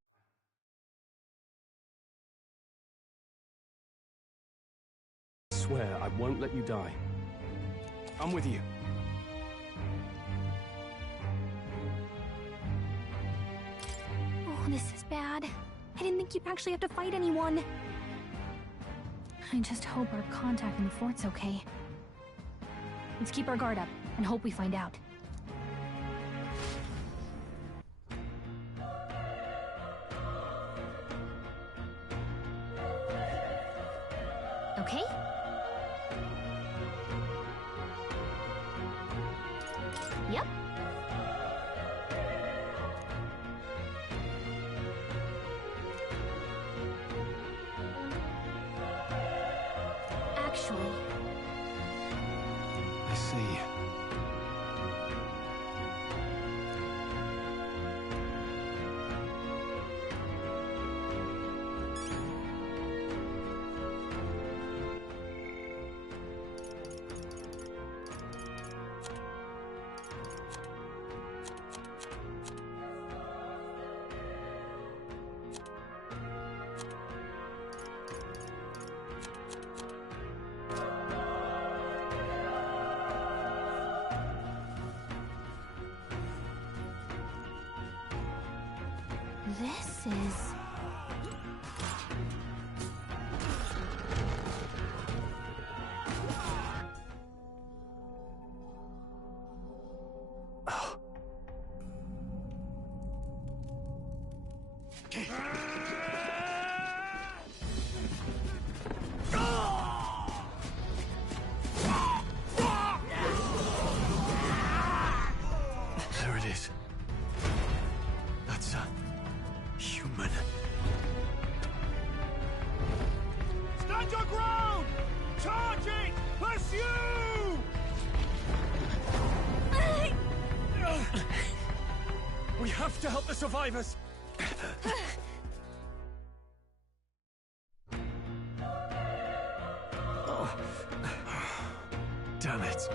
swear I won't let you die. I'm with you. Oh, this is bad. I didn't think you'd actually have to fight anyone. I just hope our contact in the fort's okay. Let's keep our guard up and hope we find out. Okay? Yep. Actually... I see. This is... It's you! We have to help the survivors! Oh. Damn it.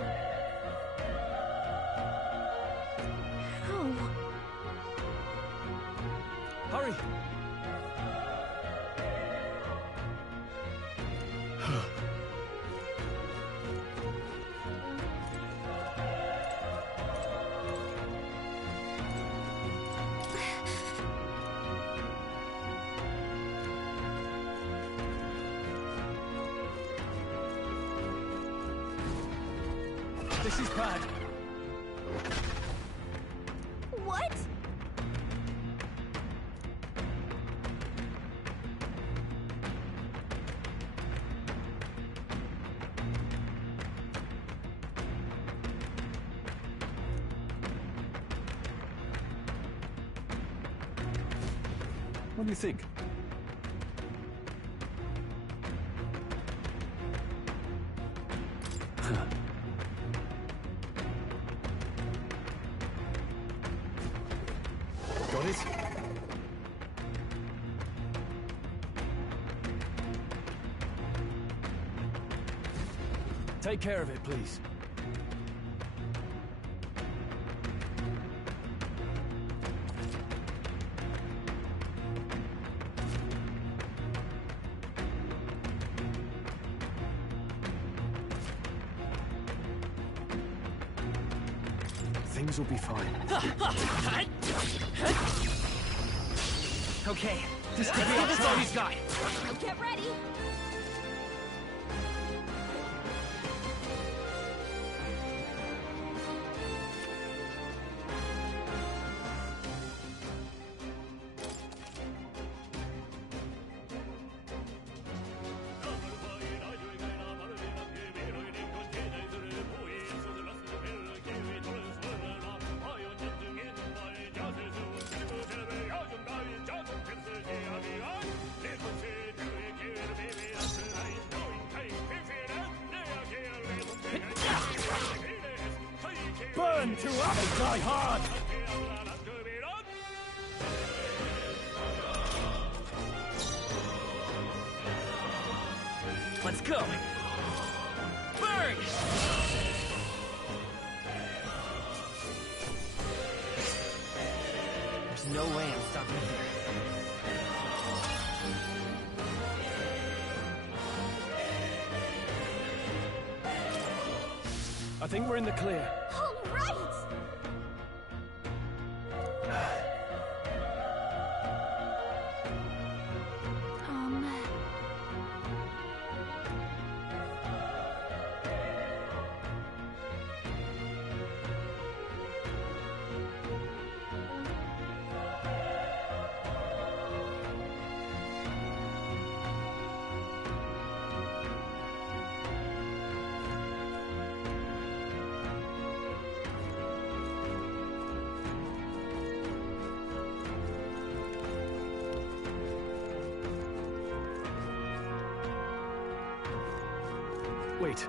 How? Hurry! This is bad. What? What do you think? Got it? Take care of it, please. Things will be fine. Okay, this could be all he's got. Get ready! Burn to up and die hard! Let's go! Burn! There's no way I'm stopping here. I think we're in the clear. All right! Wait.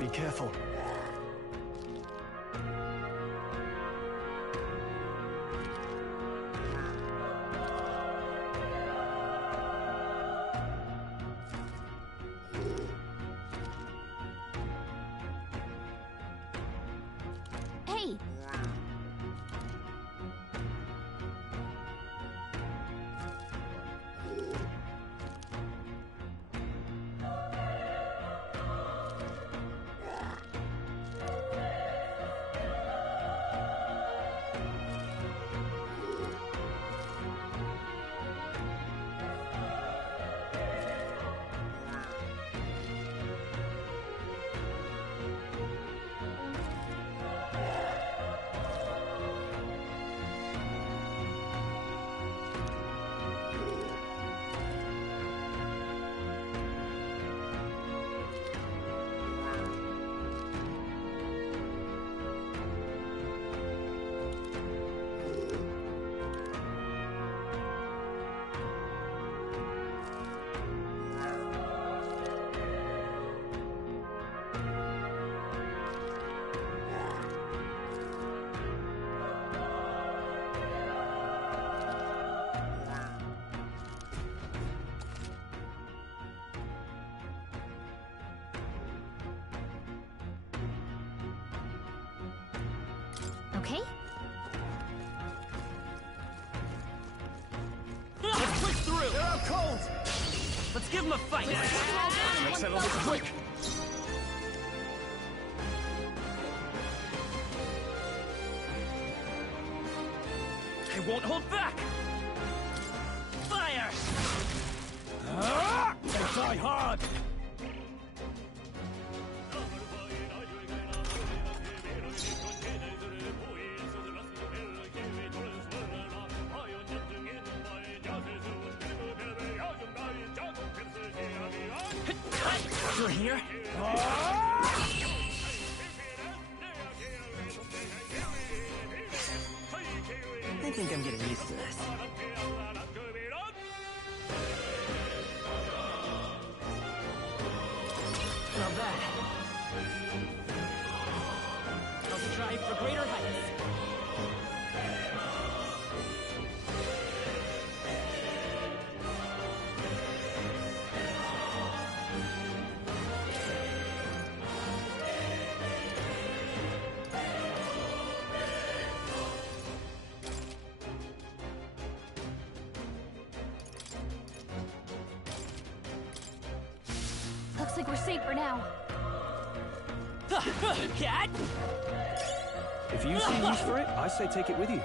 Be careful. Hey! okay? Let's push through! They're out cold! Let's give them a fight! Let's settle this quick! I won't hold back! Fire! They die hard! You're here? I think I'm getting used to this. Not bad. I'll strive for greater heights. Looks like we're safe for now. Cat! If you see use for it, I say take it with you.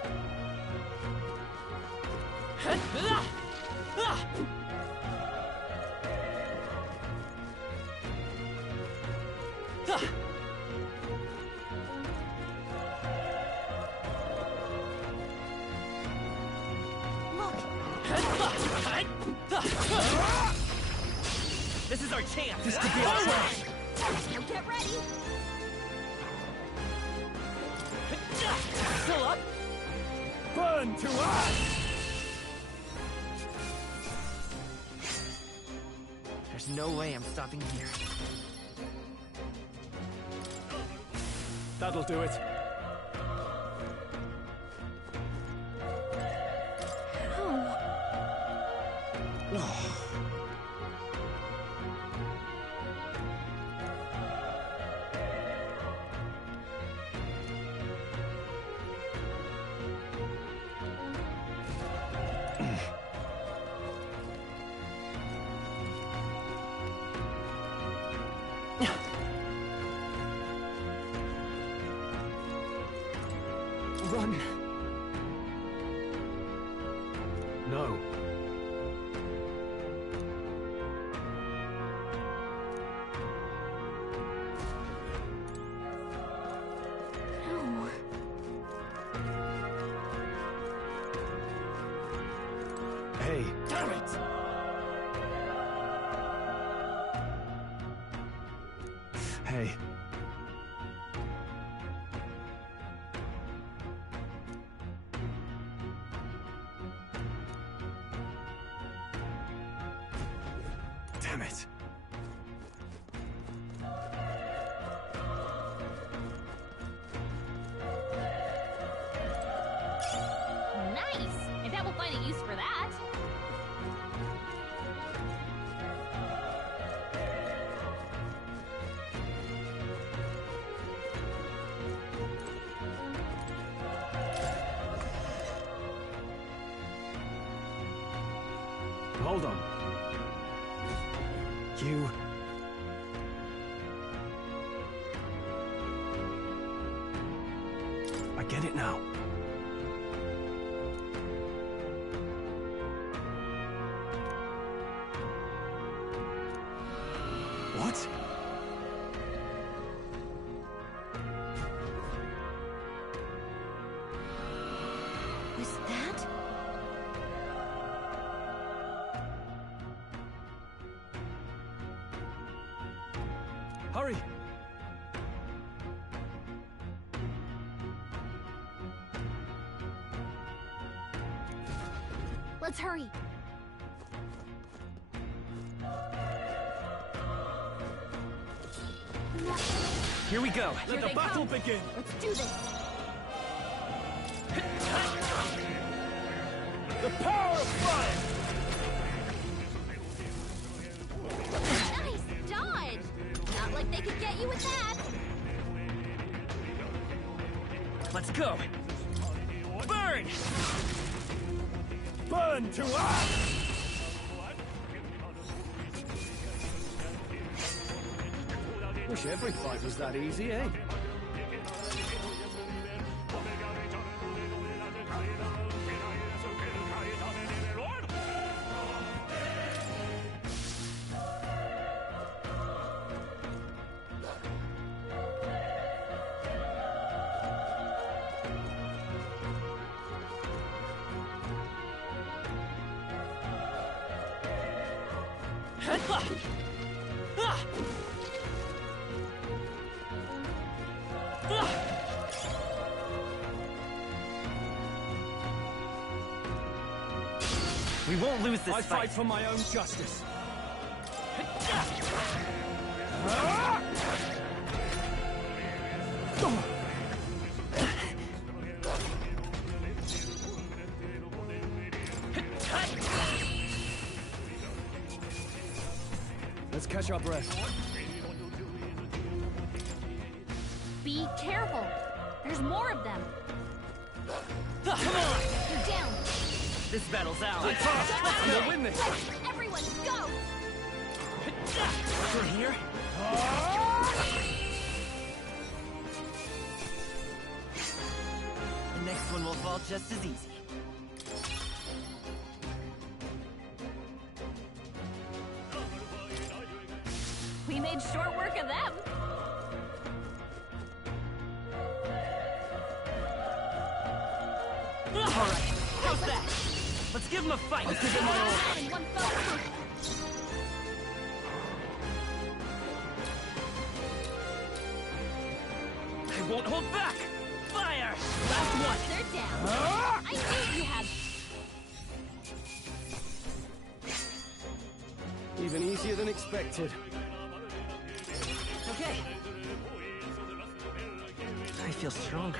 This is our chance! This could be our chance! Now get ready! Still up? Burn to us! There's no way I'm stopping here. That'll do it. Run. No. Hey. Damn it! Hey. Damn it. Nice! I bet we'll find a use for that. Hold on. You... I get it now. What? Was that? Hurry! Let's hurry. Here we go. Let the battle begin. Let's do this. The power of fire! Nice dodge! Not like they could get you with that. Let's go! Burn! Burn to us! Wish every fight was that easy, eh? We won't lose this I fight. fight for my own justice. Let's catch our breath. Be careful. There's more of them. Come on! You're down. This battle's ours. Let's Let's go! Win this! Everyone, go! Through here? The next one will fall just as easy. We made short work of them. Alright, how's that? Let's give him a fight! Let's give him my all! In one fell swoop. I won't hold back! Fire! Last one! They're down. I knew you had... Even easier than expected. Okay. I feel stronger.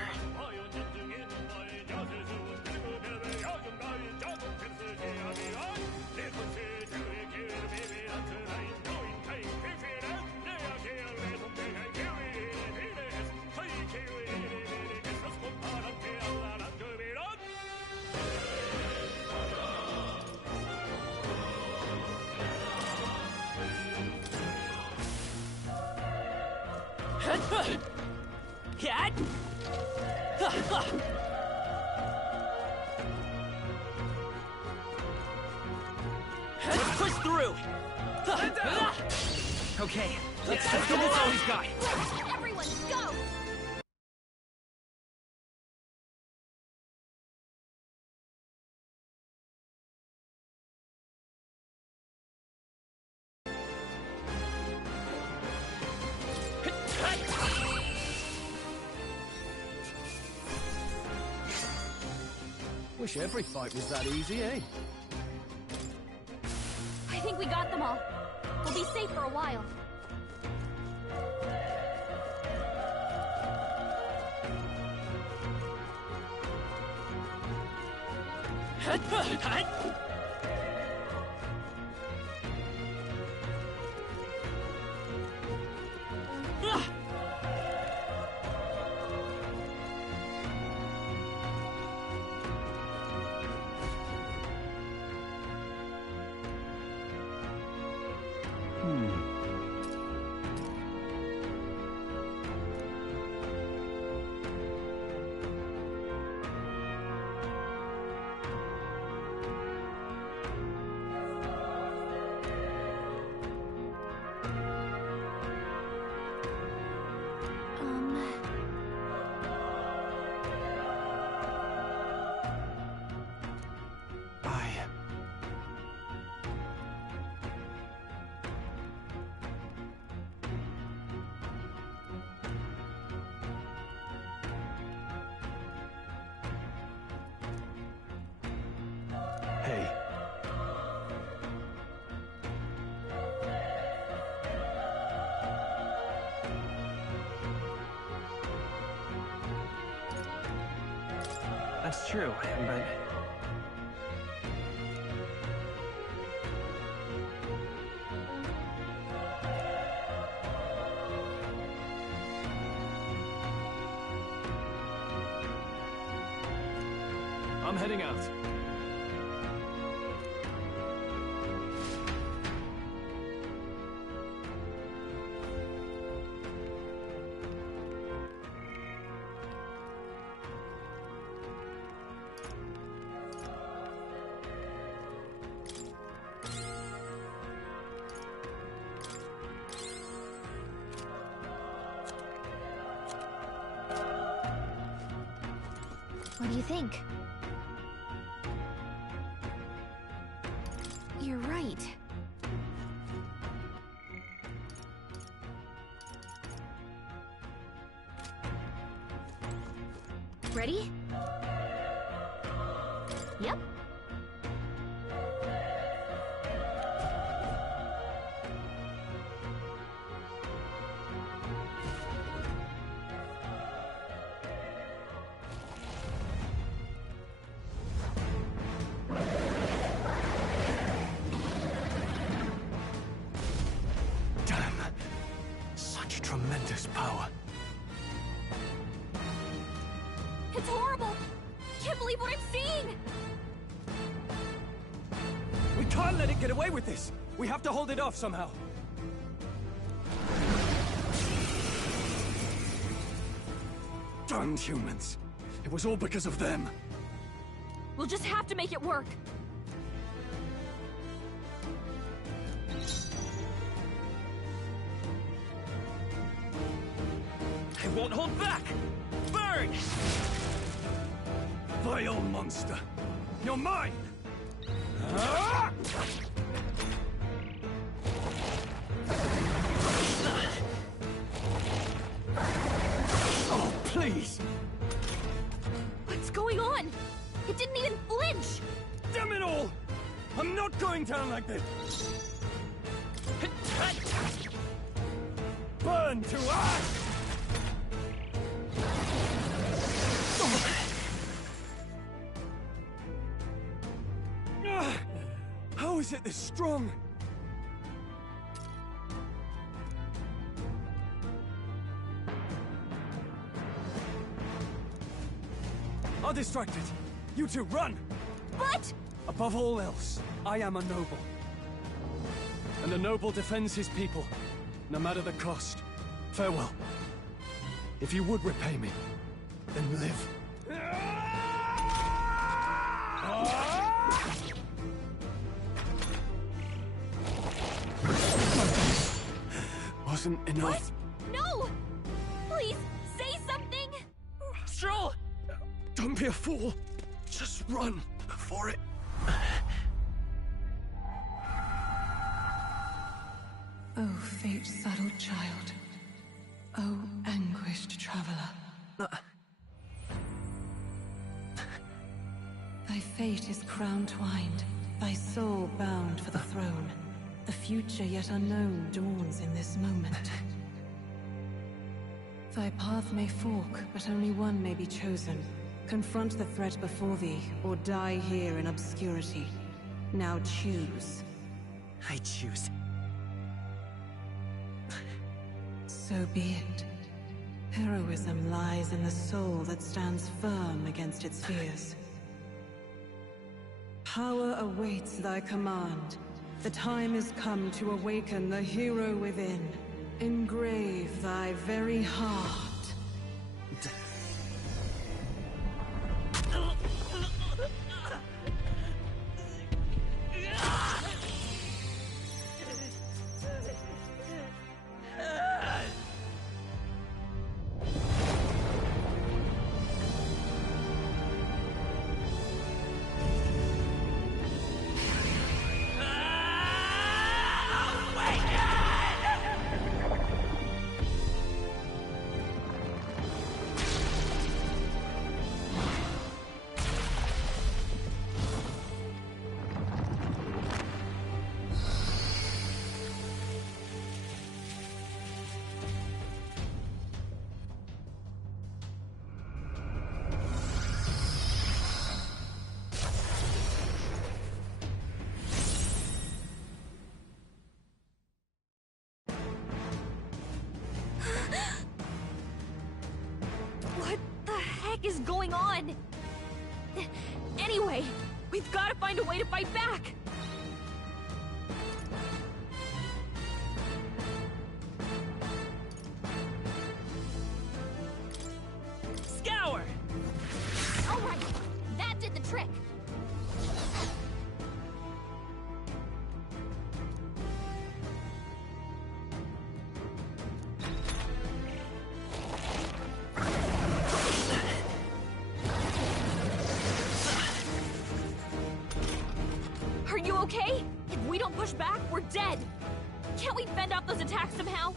Let's push through! Okay, let's give this all we've got. Everyone, go! Wish every fight was that easy, eh? I think we got them all. We'll be safe for a while. Hey. That's true, but... I'm heading out. What do you think? You're right. Ready? Yep. Damn. Such tremendous power. It's horrible! I can't believe what I'm seeing! We can't let it get away with this! We have to hold it off somehow. Damned humans. It was all because of them. We'll just have to make it work. I won't hold back! Burn! Vile monster! You're mine! Ah! Oh, please! What's going on? It didn't even flinch! Damn it all! I'm not going down like this! Burn to ash! How is it this strong? I'll distract it. You two, run! But... Above all else, I am a noble. And a noble defends his people, no matter the cost. Farewell. If you would repay me, then live. Wasn't enough. What? No! Please, say something! Stroll! Don't be a fool. Just run for it. Oh, fate-saddled child. Oh, anguished traveler. Thy fate is crown-twined, thy soul bound for the throne. The future yet unknown dawns in this moment. Thy path may fork, but only one may be chosen. Confront the threat before thee, or die here in obscurity. Now choose. I choose. So be it. Heroism lies in the soul that stands firm against its fears. Power awaits thy command. The time is come to awaken the hero within. Engrave thy very heart. What the heck is going on? Anyway, we've got to find a way to fight back! Scour! Alright, that did the trick! Are you okay? If we don't push back, we're dead! Can't we fend off those attacks somehow?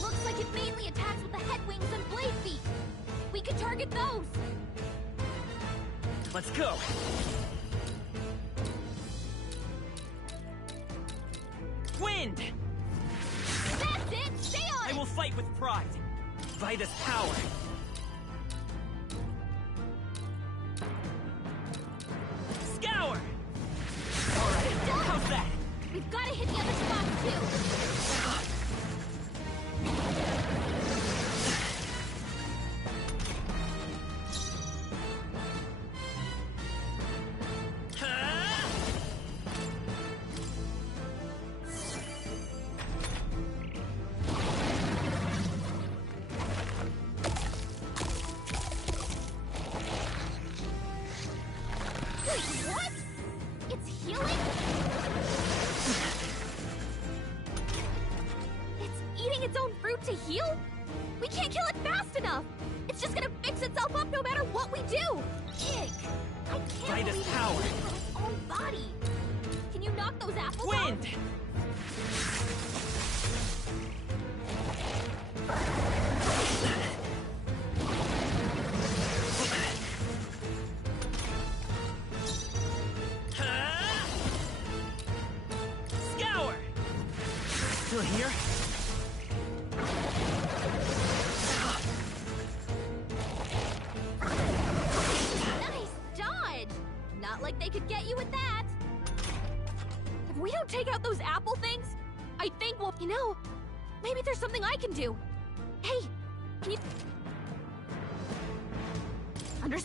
Looks like it mainly attacks with the head wings and blade feet! We could target those! Let's go! Wind! That's it! Stay on I it! will fight with pride. Vitus power. Scour! Alright, how's that? We've got to hit the other spots too! Wait, what? It's healing? It's eating its own fruit to heal? We can't kill it fast enough! It's just gonna fix itself up no matter what we do! Ick! I can't Vitus believe power. it's eating its own body! Can you knock those apples Wind! Scour! Still here? Nice dodge! Not like they could get you with that! If we don't take out those apple things, I think we'll... You know, maybe there's something I can do. Hey, can you...